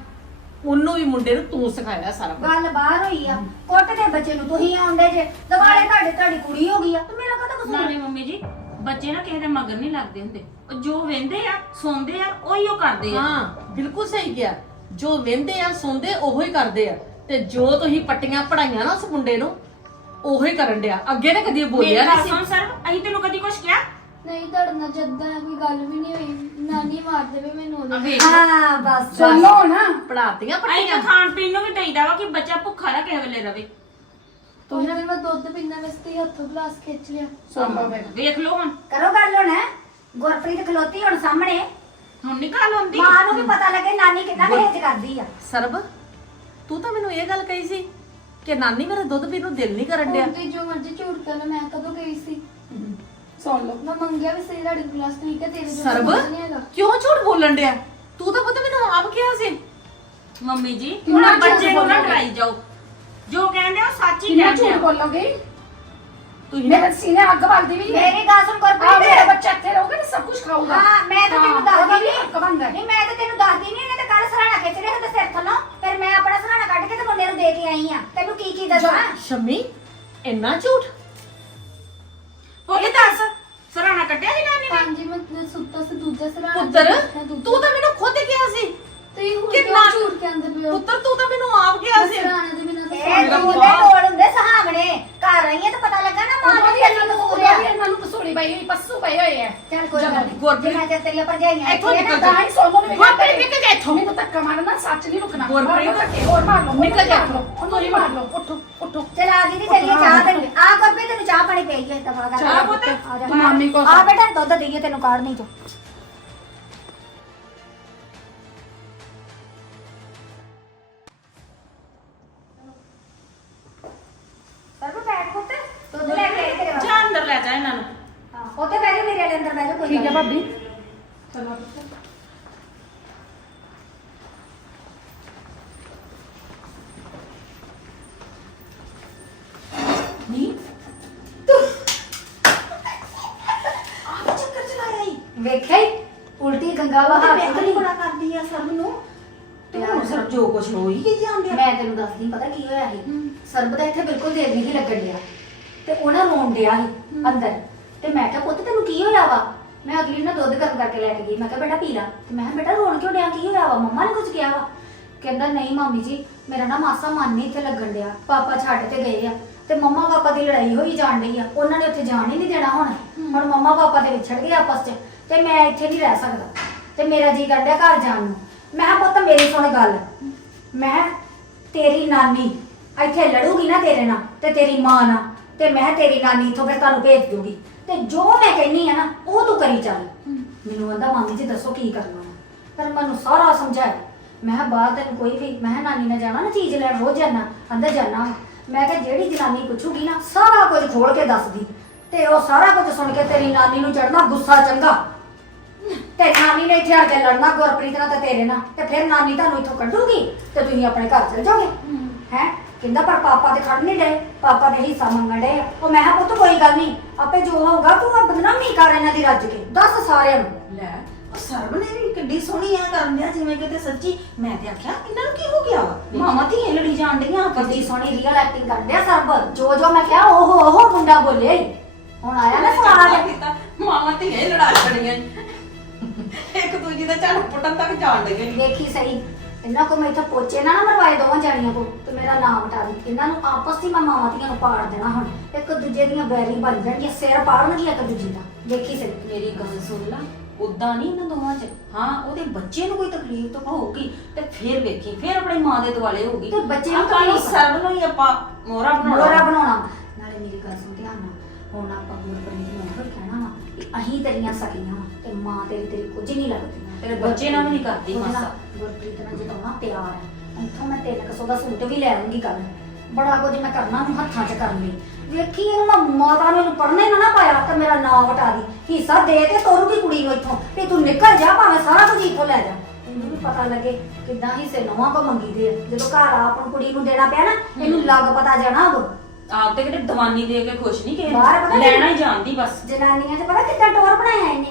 ਉਹਨੂੰ ਵੀ ਮੁੰਡੇ ਨੂੰ ਤੂੰ ਸਿਖਾਇਆ ਸਾਰਾ ਕੁਝ ਗੱਲ ਬਾਹਰ ਹੋਈ ਆ। ਕੁੱਟ ਦੇ ਬੱਚੇ ਨੂੰ ਤੁਸੀਂ ਆਉਂਦੇ ਜੇ। ਦਿਵਾਲੇ ਤੁਹਾਡੇ ਤੁਹਾਡੀ ਕੁੜੀ ਹੋ ਗਈ ਆ। ਤੇ ਮੇਰਾ ਕਦੋਂ ਕਸੂਰ? ਨਾਲੇ ਮੰਮੀ ਜੀ ਬੱਚੇ ਨਾ ਕਿਸੇ ਦੇ ਮਗਰ ਨਹੀਂ ਲੱਗਦੇ ਹੁੰਦੇ। ਉਹ ਜੋ ਵੇਂਦੇ ਆ ਸੁਣਦੇ ਆ ਉਹੀ ਉਹ ਕਰਦੇ ਆ। ਹਾਂ ਬਿਲਕੁਲ ਸਹੀ ਗਿਆ ਜੋ ਵਹਿੰਦੇ ਆ ਸੁਣਦੇ ਉਹੋ ਹੀ ਕਰਦੇ ਆ। ਤੇ ਜੋ ਤੁਸੀਂ ਪੱਟੀਆਂ ਪੜਾਈਆਂ ਨਾ ਉਸ ਮੁੰਡੇ ਨੂੰ ਉਹੋ ਹੀ ਕਰਨ ਡਿਆ। ਅੱਗੇ ਤਾਂ ਕਦੀ ਬੋਲਿਆ ਨਹੀਂ ਸਰ ਅਸੀਂ ਤੈਨੂੰ ਕਦੀ ਕੁਝ ਕਿਹਾ? ਨਹੀਂ ਤੁਹਾਡੇ ਨਾਲ ਜਦਾਂ ਕੋਈ ਗੱਲ ਵੀ ਨਹੀਂ ਹੋਈ। ਨਾਨੀ ਮਾਰ ਦੇਵੇ ਮੈਨੂੰ ਉਹਦੇ ਹਾਂ ਬਸ ਸੁਣ ਲਓ ਨਾ ਪੜਾਤੀਆਂ ਪੱਟੀਆਂ ਤਾਂ ਖਾਣ ਪੀਣ ਨੂੰ ਵੀ ਦਈਦਾ ਵਾ ਕਿ ਬੱਚਾ ਭੁੱਖਾ ਨਾ ਕਿਸੇ ਵੇਲੇ ਰਵੇ। ਤੁਸੀਂ ਨਾ ਮੈਂ ਦੁੱਧ ਪੀਣਾ ਵਾਸਤੇ ਹੱਥੋਂ ਗਲਾਸ ਖਿੱਚ ਲਿਆ। ਸੁਣ ਫਿਰ ਵੇਖ ਲਓ ਹੁਣ। ਕਰੋ ਗੱਲ ਹੁਣ। ਗੁਰਪ੍ਰੀਤ ਖਲੋਤੀ ਹੁਣ ਸਾਹਮਣੇ। ਹੁਣ ਨਹੀਂ ਗੱਲ ਹੁੰਦੀ। ਮਾਂ ਨੂੰ ਵੀ ਪਤਾ ਲੱਗੇ ਨਾਨੀ ਕਿੰਨਾ ਮਿਹਨਤ ਕਰਦੀ ਆ। ਸਰਬ ਤੂੰ ਤਾਂ ਮੈਨੂੰ ਇਹ ਗੱਲ ਕਹੀ ਸੀ ਕਿ ਨਾਨੀ ਮੇਰੇ ਦੁੱਧ ਪੀਣ ਨੂੰ ਦਿਲ ਨਹੀਂ ਕਰਨ ਡਿਆ। ਤੇ ਜੋ ਮਰਜ਼ੀ ਝੂਠ ਕਰ ਮੈਂ ਕਦੋਂ ਗਈ ਸੀ? ਸੁਣ ਲਓ। ਮੈਂ ਮੰਗਿਆ ਵੀ ਸਹੀ ਤੁਹਾਡੇ ਗਲਾਸ ਨਹੀਂ ਕਿ ਤੇਰੇ ਜੋ ਸਰਬ ਨਹੀਂ ਹੈਗਾ। ਕਿਉਂ ਝੂਠ ਬੋਲਣ ਡਿਆ? ਤੂੰ ਤਾਂ ਪਤਾ ਮੈਨੂੰ ਆਪ ਕਿਹਾ ਸੀ। ਮੰਮੀ ਜੀ ਕਿੰਨਾ ਹੁਣ ਬੱਚੇ ਨੂੰ ਨਾ ਝੂਠ ਡਰਾਈ ਜਾਓ। ਜੋ ਕਹਿੰਦੇ ਆ ਉਹ ਸੱਚ ਹੀ ਕਿੰਨਾ ਕਹਿੰਦੇ ਝੂਠ ਆ। ਬੋਲੋਗੇ? ਤੁਸੀਂ ਮੇਰੇ ਸੀਨੇ ਅੱਗ ਬਲਦੀ ਵੀ ਹੈ ਮੇਰੀ ਗੱਲ ਸੁਣ ਆ ਮੇਰਾ ਗੁਰਪ੍ਰੀਤ ਬੱਚਾ ਇੱਥੇ ਰਹੂਗਾ ਨਾ ਸਭ ਕੁਝ ਖਾਊਗਾ। ਹਾਂ ਮੈਂ ਤਾਂ ਤੈਨੂੰ ਹਾਂ, ਉਹਦਾ ਦੱਸਦੀ ਵੀ ਨਹੀਂ ਹੱਕ ਬਣਦਾ ਹੈ। ਨਹੀਂ ਮੈਂ ਤਾਂ ਤੈਨੂੰ ਦੱਸਦੀ ਨਹੀਂ ਇਹਨੇ ਤਾਂ ਕੱਲ ਸਰਾਣਾ ਖਿੱਚ ਰਿਹਾ ਤੇ ਸਿਰ ਥੱਲੋਂ। ਫਿਰ ਮੈਂ ਆਪਣਾ ਸਰਾਣਾ ਕੱਢ ਕੇ ਤੇ ਮੁੰਡੇ ਨੂੰ ਦੇ ਕੇ ਆਈ ਆ। ਤੈਨੂੰ ਕੀ ਕੀ ਦੱਸਾਂ? ਸ਼ਮੀ ਇੰਨਾ ਝੂਠ? ਉਹ ਦੱਸ ਸਰਾਣਾ ਕੱਟਿਆ ਸੀ ਨਾਨੀ ਨੇ? ਹਾਂਜੀ ਮੈਂ ਸੁੱਤਾ ਸੀ ਦੂਜਾ ਸਰਾਣਾ ਪੁੱਤਰ ਤੂੰ ਤਾਂ ਮੈਨੂੰ ਖੁਦ ਕਿਹਾ ਸੀ। ਤੇ ਹੁਣ ਕਿੰਨਾ- ਕਿਉਂ ਝੂਠ ਕੇ ਅੰਦਰ ਪਿਓ ਪੁੱਤਰ ਤੂੰ ਤਾਂ ਮੈਨੂੰ ਆਪ ਕਿਹਾ ਸੀ। ਸਰਾਣੇ ਦੇ ਬਿਨਾਂ ਤਾਂ ਇਹ ਮੇਰਾ ਦੂਰ ਦੇ ਬਾਪ। ਤੋੜ ਹੁੰਦੇ ਸਹਾਵਣੇ ਘਰ ਆਈਏ ਤਾਂ ਪਤਾ ਲੱਗਾ ਨਾ ਮਾਂ ਦੀ ਅੱਲੀ ਨੂੰ ਉਹਨਾਂ ਦੀ ਇਹਨਾਂ ਨੂੰ ਕਸੂੜੀ ਪਈ ਹੋਈ ਪੱਸੂ ਪਏ ਹੋਏ ਆ। ਚੱਲ ਕੋਈ ਗੱਲ ਨਹੀਂ। ਗੁਰਪ੍ਰੀਤ। ਜਿੰਨਾ ਚਿਰ ਤੇਰੀਆਂ ਭਰਜਾਈਆਂ ਇੱਥੋਂ ਇੱਥੇ ਆ ਨਾ, ਨਿਕਲ ਤਾਂ ਹੀ ਸੋਨੂੰ ਨੂੰ ਗੁਰਪ੍ਰੀਤ ਨਿਕਲ ਜਾ ਇੱਥੋਂ। ਮੈਨੂੰ ਧੱਕਾ ਮਾਰਨਾ ਸੱਚ ਨਹੀਂ ਰੁਕਣਾ। ਗੁਰਪ੍ਰੀਤ, ਮਾਰ ਧੱਕੇ, ਹੋਰ ਮਾਰ ਲਓ ਨਿਕਲ ਜਾ। ਉਹਨੂੰ ਹੀ ਮਾਰ ਲਓ। ਉੱਠੋ ਉੱਠੋ ਚਲ ਆ ਦੀਦੀ ਚੱਲੀਏ ਚਾਹ ਤੇ। ਆ ਵੀ ਤੈਨੂੰ ਚਾਹ ਪਾਣੀ ਪਈ ਹੈ ਦਫਾ ਕਰ। ਚਾਹ ਪੁੱਤ? ਕੋਲ ਆ ਬੇਟਾ ਦੁੱਧ ਦਈਏ ਤੈਨੂੰ ਕਾੜ ਨਹੀਂ ਜੋ ਉਲਟੀ ਗੰਗਾ ਵਹਾ ਬੇਕਰੀ ਬੜਾ ਕਰਦੀ ਆ ਸਰਬ ਨੂੰ। ਤੇ ਹੁਣ ਸਰ ਜੋ ਕੁਛ ਹੋਈ ਕੀ ਜਾਂਦੇ ਮੈਂ ਤੈਨੂੰ ਦੱਸਦੀ ਪਤਾ ਕੀ ਹੋਇਆ ਸੀ? ਸਰਬ ਦਾ ਇੱਥੇ ਬਿਲਕੁਲ ਦੇਰ ਨਹੀਂ ਸੀ ਲੱਗਣ ਡਿਆ। ਤੇ ਉਹਨਾਂ ਰੋਣ ਡਿਆ ਸੀ ਅੰਦਰ। ਤੇ ਮੈਂ ਕਿਹਾ ਪੁੱਤ ਤੈਨੂੰ ਕੀ ਹੋਇਆ ਵਾ? ਮੈਂ ਅਗਲੀ ਨੂੰ ਨਾ ਦੁੱਧ ਗਰਮ ਕਰਕੇ ਲੈ ਕੇ ਗਈ। ਮੈਂ ਕਿਹਾ ਬੇਟਾ ਪੀ ਲਾ। ਤੇ ਮੈਂ ਕਿਹਾ ਬੇਟਾ ਰੋਣ ਕਿਉਂ ਡਿਆ? ਕੀ ਹੋਇਆ ਵਾ? ਮੰਮਾ ਨੇ ਕੁਝ ਕਿਹਾ ਵਾ? ਕਹਿੰਦਾ ਨਹੀਂ ਮਾਮੀ ਜੀ ਮੇਰਾ ਨਾ ਮਾਸਾ ਮਨ ਨਹੀਂ ਇੱਥੇ ਲੱਗਣ ਡਿਆ। ਪਾਪਾ ਛੱਡ ਤੇ ਗਏ ਆ। ਤੇ ਮੰਮਾ ਪਾਪਾ ਦੀ ਲੜਾਈ ਹੋਈ ਜਾਣ ਡਈ ਆ। ਉਹਨਾਂ ਨੇ ਉੱਥੇ ਜਾਣ ਹੀ ਨਹੀਂ ਦੇਣਾ ਹੁਣ। ਹੁਣ ਮੰਮਾ ਪਾਪਾ ਦੇ ਵਿਛੜ ਗਏ ਆਪਸ 'ਚ। ਤੇ ਮੈਂ ਇੱਥੇ ਨਹੀਂ ਰਹਿ ਸਕਦਾ। ਤੇ ਮੇਰਾ ਜੀ ਕਰਦਿਆ ਘਰ ਜਾਣ ਨੂੰ। ਮੈਂ ਕਿਹਾ, ਪੁੱਤ, ਮੇਰੀ ਸੁਣ ਗੱਲ। ਮੈਂ ਤੇਰੀ ਨਾਨੀ ਇੱਥੇ ਲੜੂਗੀ ਨਾ ਤੇਰੇ ਨਾਲ ਤੇ ਤੇਰੀ ਮਾਂ ਨਾਲ। ਤੇ ਮੈਂ ਤੇਰੀ ਨਾਨੀ ਇੱਥੋਂ ਫਿਰ ਤੁਹਾਨੂੰ ਭੇਜ ਦੂੰਗੀ। ਤੇ ਜੋ ਮੈਂ ਕਹਿੰਨੀ ਆ ਨਾ, ਉਹ ਤੂੰ ਕਰੀ ਚੱਲ। ਮੈਨੂੰ ਕਹਿੰਦਾ ਮਾਮੀ ਜੀ, ਦੱਸੋ ਕੀ ਕਰਨਾ ਪਰ ਮੈਨੂੰ ਸਾਰਾ ਸਮਝਾਇਆ। ਮੈਂ ਕਿਹਾ, ਬਾਹਰ ਤੈਨੂੰ ਕੋਈ ਵੀ ਮੈਂ ਕਿਹਾ, ਨਾਨੀ ਨਾਲ ਜਾਣਾ ਨਾ ਚੀਜ਼ ਲੈਣ, ਰੋਜ਼ ਜਾਣਾ ਅੰਦਰ ਜਾਣਾ ਮੈਂ ਕਿਹਾ, ਜਿਹੜੀ ਜਨਾਨੀ ਪੁੱਛੂਗੀ ਨਾ, ਸਾਰਾ ਕੁਝ ਖੋਲ ਕੇ ਦੱਸਦੀ। ਤੇ ਉਹ ਸਾਰਾ ਕੁਝ ਸੁਣ ਕੇ ਤੇਰੀ ਨਾਨੀ ਨੂੰ ਚੜਨਾ ਗੁੱਸਾ ਚੰਗਾ। ਤੇ ਨਾਨੀ ਨੇ ਇੱਥੇ ਆ ਕੇ ਲੜਨਾ ਗੁਰਪ੍ਰੀਤ ਨਾਲ ਤੇ ਤੇਰੇ ਨਾਲ ਤੇ ਫਿਰ ਨਾਨੀ ਤੁਹਾਨੂੰ ਇੱਥੋਂ ਕੱਢੂਗੀ ਤੇ ਤੁਸੀਂ ਆਪਣੇ ਘਰ ਚਲ ਜਾਓਗੇ। ਹੈ। ਕਹਿੰਦਾ ਪਰ ਪਾਪਾ ਤੇ ਖੜ ਨਹੀਂ ਡਏ ਪਾਪਾ ਦੇ ਹਿੱਸਾ ਮੰਗਣ ਡਏ ਆ। ਉਹ ਮੈਂ ਕਿਹਾ ਪੁੱਤ ਕੋਈ ਗੱਲ ਨਹੀਂ ਆਪੇ ਜੋ ਹੋਊਗਾ ਤੂੰ ਆ ਬਦਨਾਮੀ ਕਰ ਇਹਨਾਂ ਦੀ ਰੱਜ ਕੇ ਦੱਸ ਸਾਰਿਆਂ ਨੂੰ। ਲੈ ਉਹ ਸਰਬ ਨੇ ਵੀ ਕਿੱਡੀ ਸੋਹਣੀ ਆ ਕਰਨ ਦਿਆ ਜਿਵੇਂ ਕਿਤੇ ਸੱਚੀ। ਮੈਂ ਤੇ ਆਖਿਆ ਇਹਨਾਂ ਨੂੰ ਕੀ ਹੋ ਗਿਆ? ਮਾਵਾਂ ਧੀਆਂ ਲੜੀ ਜਾਣ ਡੀਆਂ ਆਪਸ ਸੋਹਣੀ ਰੀਅਲ ਐਕਟਿੰਗ ਕਰਨ ਡਿਆ ਸਰਬ। ਜੋ ਜੋ ਮੈਂ ਕਿਹਾ ਉਹ ਉਹ ਮੁੰਡਾ ਬੋਲਿਆ ਈ। ਹੁਣ ਆਇਆ ਨਾ ਸਵਾਦ ਕੀਤਾ ਮਾਮਾ ਇਹ ਲੜਾ ਛੜੀਆਂ ਇੱਕ ਦੂਜੀ ਦਾ ਝੜ ਪੁੱਟਣ ਤੱਕ ਜਾਣ ਲੱਗੇ। ਵੇਖੀ ਸਹੀ। ਇਹਨਾਂ ਕੋ ਮੈਂ ਇੱਥੇ ਪੋਚੇ ਨਾ ਨਾ ਮਰਵਾਏ ਦੋਵਾਂ ਜਾਣੀਆਂ ਕੋ ਤੇ ਮੇਰਾ ਨਾਮ ਹਟਾ ਦੇ ਇਹਨਾਂ ਨੂੰ ਆਪਸ ਵਿੱਚ ਮੈਂ ਮਾਵਾਂ ਨੂੰ ਪਾੜ ਦੇਣਾ ਹੁਣ। ਇੱਕ ਦੂਜੇ ਦੀਆਂ ਬੈਰੀ ਬਣ ਜਾਣਗੀਆਂ ਸਿਰ ਪਾੜਨਗੀਆਂ ਇੱਕ ਦੂਜੀ ਦਾ। ਵੇਖੀ ਸਹੀ। ਮੇਰੀ ਗੱਲ ਸੁਣ ਲਾ ਉਦਾਂ ਨਹੀਂ ਇਹਨਾਂ ਦੋਵਾਂ 'ਚ। ਹਾਂ ਉਹਦੇ ਬੱਚੇ ਨੂੰ ਕੋਈ ਤਕਲੀਫ ਤਾਂ ਹੋਊਗੀ ਤੇ ਫਿਰ ਵੇਖੀ ਫਿਰ ਆਪਣੀ ਮਾਂ ਦੇ ਦੁਆਲੇ ਹੋਊਗੀ। ਤੇ ਬੱਚੇ ਨੂੰ ਆਪਾਂ ਨੂੰ ਸਰਬ ਨੂੰ ਹੀ ਆਪਾਂ ਮੋਹਰਾ ਮੋਰਾ ਬਣਾਉਣਾ ਬਣਾਉਣਾ। ਨਾਲੇ ਮੇਰੀ ਗੱਲ ਸੁਣ ਧਿਆਨ ਨਾਲ। ਹੁਣ ਆਪਾਂ ਗੁਰਪ੍ਰੀਤ ਨੂੰ ਇਹੋ ਹੀ ਕਹਿਣਾ ਵਾ ਕਿ ਅਹੀਂ ਤੇਰੀਆਂ ਸਕੀਆਂ ਮਾਂ ਤੇਰੀ ਤੇਰੀ ਕੁਝ ਨਹੀਂ ਲੱਗਦੀ। ਤੇਰੇ ਬੱਚੇ ਨਾਲ ਵੀ ਨਹੀਂ ਕਰਦੀ ਉਹਦੇ ਨਾਲ ਮਾਸਾ। ਗੁਰਪ੍ਰੀਤ ਨਾਲ ਜਦੋਂ ਨਾ ਪਿਆਰ ਹੈ ਇੱਥੋਂ ਮੈਂ 300 ਦਾ ਸੂਟ ਵੀ ਲੈ ਆਉਂਗੀ ਕੱਲ ਬੜਾ ਕੁਝ ਮੈਂ ਕਰਨਾ ਨੂੰ ਹੱਥਾਂ 'ਚ ਕਰਨ ਲਈ। ਵੇਖੀ ਇਹਨੂੰ ਮੈਂ ਮਾਤਾ ਨੂੰ ਇਹਨੂੰ ਪੜਨੇ ਨਾ ਨਾ ਪਾਇਆ ਤੇ ਮੇਰਾ ਨਾਂ ਵਟਾ ਦੀ। ਹਿੱਸਾ ਦੇ ਕੇ ਤੋਰੂਗੀ ਕੁੜੀ ਨੂੰ ਇੱਥੋਂ। ਵੀ ਤੂੰ ਨਿਕਲ ਜਾ ਭਾਵੇਂ ਸਾਰਾ ਕੁਝ ਇੱਥੋਂ ਲੈ ਜਾ। ਇਹਨੂੰ ਵੀ ਪਤਾ ਲੱਗੇ ਕਿੱਦਾਂ ਹਿੱਸੇ ਨਵਾਂ ਕੋ ਮੰਗੀ ਦੇ ਆ। ਜਦੋਂ ਘਰ ਆਪ ਨੂੰ ਕੁੜੀ ਨੂੰ ਦੇਣਾ ਪਿਆ ਨਾ ਇਹਨੂੰ ਲੱਗ ਪਤਾ ਜਾਣਾ ਉਦੋਂ। ਆਪ ਤੇ ਕਿਤੇ ਦਵਾਨੀ ਦੇ ਕੇ ਖੁਸ਼ ਨਹੀਂ ਬਾਹਰ ਪਤਾ ਕੀ- ਲੈਣਾ ਹੀ ਜਾਣਦੀ ਬਸ। ਜਨਾਨੀਆਂ 'ਚ ਪਤਾ ਕਿੱਦਾਂ ਟੋਰ ਬਣਾਇਆ ਇਹਨੇ।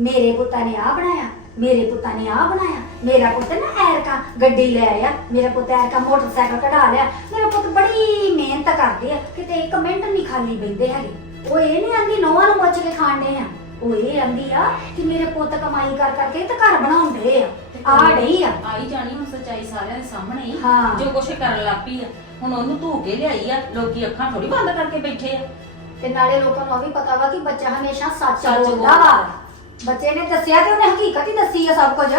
ਮੇਰੇ ਪੁੱਤਾਂ ਨੇ ਆ ਬਣਾਇਆ ਮੇਰੇ ਪੁੱਤਾਂ ਨੇ ਆ ਬਣਾਇਆ ਮੇਰਾ ਪੁੱਤ ਨਾ ਐਰਕਾ ਗੱਡੀ ਲੈ ਆਇਆ ਮੇਰਾ ਪੁੱਤ ਐਰਕਾ ਮੋਟਰਸਾਈਕਲ ਕਢਾ ਲਿਆ ਮੇਰਾ ਪੁੱਤ ਬੜੀ ਮਿਹਨਤ ਕਰਦੇ ਆ ਕਿਤੇ ਇੱਕ ਮਿੰਟ ਨਹੀਂ ਖਾਲੀ ਬੈਂਦੇ ਹੈਗੇ। ਉਹ ਇਹ ਨਹੀਂ ਆਂਦੀ ਨੌਵਾਂ ਨੂੰ ਮੁੱਚ ਕੇ ਖਾਣਦੇ ਆ। ਉਹ ਇਹ ਆਂਦੀ ਆ ਕਿ ਮੇਰੇ ਪੁੱਤ ਕਮਾਈ ਕਰ ਕਰਕੇ ਤੇ ਘਰ ਬਣਾਉਂਦੇ ਆ। ਆ ਡਈ ਆ। ਆਈ ਜਾਣੀ ਹੁਣ ਸੱਚਾਈ ਸਾਰਿਆਂ ਦੇ ਸਾਹਮਣੇ ਹੀ। ਹਾਂ। ਜੋ ਕੁਛ ਕਰਨ ਲੱਪੀ ਆ। ਹੁਣ ਉਹਨੂੰ ਧੂ ਕੇ ਲਿਆਈ ਆ ਲੋਕੀ ਅੱਖਾਂ ਥੋੜੀ ਬੰਦ ਕਰਕੇ ਬੈਠੇ ਆ। ਤੇ ਨਾਲੇ ਲੋਕਾਂ ਨੂੰ ਵੀ ਪਤਾ ਵਾ ਕਿ ਬੱਚਾ ਹਮੇਸ਼ਾ ਸੱਚ ਸੱਚ ਬੋਲਦਾ। ਵਾ। ਬੱਚੇ ਨੇ ਦੱਸਿਆ ਤੇ ਉਹਨੇ ਹਕੀਕਤ ਹੀ ਦੱਸੀ ਆ ਸਭ ਕੁਝ।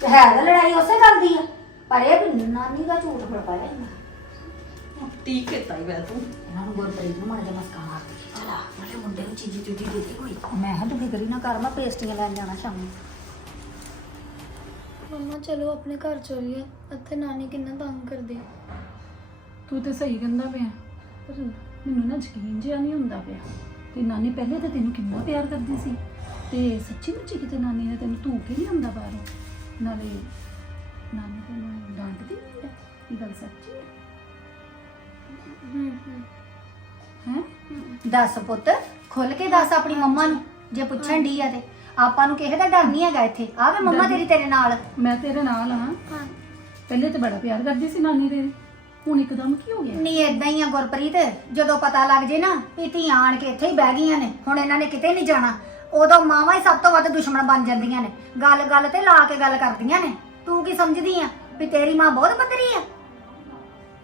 ਤੇ ਹੈ ਤਾਂ ਲੜਾਈ ਉਸੇ ਗੱਲ ਦੀ ਆ। ਪਰ ਇਹ ਵੀ ਨਾਨੀ ਦਾ ਝੂਠ ਬੜਾਇਆ ਇਹਨਾਂ। ਠੀਕ ਹੀ ਵੈ ਤੂੰ? ਇਹਨਾਂ ਨੂੰ ਗੁਰਪ੍ਰੀਤ ਨੂੰ ਮਾੜਾ ਜਿਹਾ ਮਸਕਾ ਮਾਰ ਦੇ ਚਲਾ ਨਾਲੇ ਮੁੰਡੇ ਨੂੰ ਚੀਜ਼ੀ ਚੂਜੀ ਦੇ ਦੇ ਕੋਈ। ਮੈਂ ਹਾਂ ਤੂੰ ਫਿਕਰ ਹੀ ਨਾ ਕਰ ਮੈਂ ਪੇਸਟੀਆਂ ਲੈਣ ਜਾਣਾ ਸ਼ਾਮੀ। ਮੰਮਾ ਚਲੋ ਆਪਣੇ ਘਰ ਚਲੀਏ। ਇੱਥੇ ਨਾਨੀ ਕਿੰਨਾ ਤੰਗ ਕਰਦੀ ਤੂੰ ਤੇ ਸਹੀ ਕਹਿੰਦਾ ਪਿਆ। ਪਰ ਮੈਨੂੰ ਨਾ ਯਕੀਨ ਜਿਹਾ ਨਹੀਂ ਹੁੰਦਾ ਪਿਆ। ਤੇ ਨਾਨੀ ਪਹਿਲੇ ਤਾਂ ਤੈਨੂੰ ਕਿੰਨਾ ਪਿਆਰ ਕਰਦੀ ਸੀ। ਤੇ ਸੱਚੀ ਮੁੱਚੀ ਕਿਤੇ ਨਾਨੀ ਨੇ ਤੈਨੂੰ ਧੂ ਕੇ ਨਹੀਂ ਆਉਂਦਾ ਬਾਹਰੋਂ? ਨਾਲੇ ਨਾਨੀ ਤੈਨੂੰ ਡਾਂਟਦੀ ਨਹੀਂ ਹੈ? ਇਹ ਗੱਲ ਸੱਚੀ ਹੈ? ਹੂੰ? ਦੱਸ ਪੁੱਤ ਖੁੱਲ ਕੇ ਦੱਸ ਆਪਣੀ ਮੰਮਾ ਨੂੰ ਜੇ ਪੁੱਛਣ ਢੀ ਆ ਤੇ। ਆਪਾਂ ਨੂੰ ਕਿਸੇ ਦਾ ਡਰ ਨਹੀਂ ਹੈਗਾ ਇੱਥੇ। ਆਵੇ ਮੰਮਾ ਤੇਰੀ ਤੇਰੇ ਨਾਲ। ਮੈਂ ਤੇਰੇ ਨਾਲ ਹਾਂ। ਹਾਂ। ਪਹਿਲੇ ਤਾਂ ਬੜਾ ਪਿਆਰ ਕਰਦੀ ਸੀ ਨਾਨੀ ਦੇ ਹੁਣ ਇੱਕਦਮ ਕੀ ਹੋ ਗਿਆ? ਨਹੀਂ ਏਦਾਂ ਹੀ ਆ ਗੁਰਪ੍ਰੀਤ। ਜਦੋਂ ਪਤਾ ਲੱਗ ਜੇ ਨਾ ਵੀ ਧੀਆਂ ਆਣ ਕੇ ਇੱਥੇ ਹੀ ਬਹਿ ਗਈਆਂ ਨੇ ਹੁਣ ਇਹਨਾਂ ਨੇ ਕਿਤੇ ਨਹੀਂ ਜਾਣਾ। ਉਦੋਂ ਮਾਵਾਂ ਹੀ ਸਭ ਤੋਂ ਵੱਧ ਦੁਸ਼ਮਣ ਬਣ ਜਾਂਦੀਆਂ ਨੇ। ਗੱਲ ਗੱਲ ਤੇ ਲਾ ਕੇ ਗੱਲ ਕਰਦੀਆਂ ਨੇ। ਤੂੰ ਕੀ ਸਮਝਦੀ ਆ ਵੀ ਤੇਰੀ ਮਾਂ ਬਹੁਤ ਬਦਰੀ ਆ?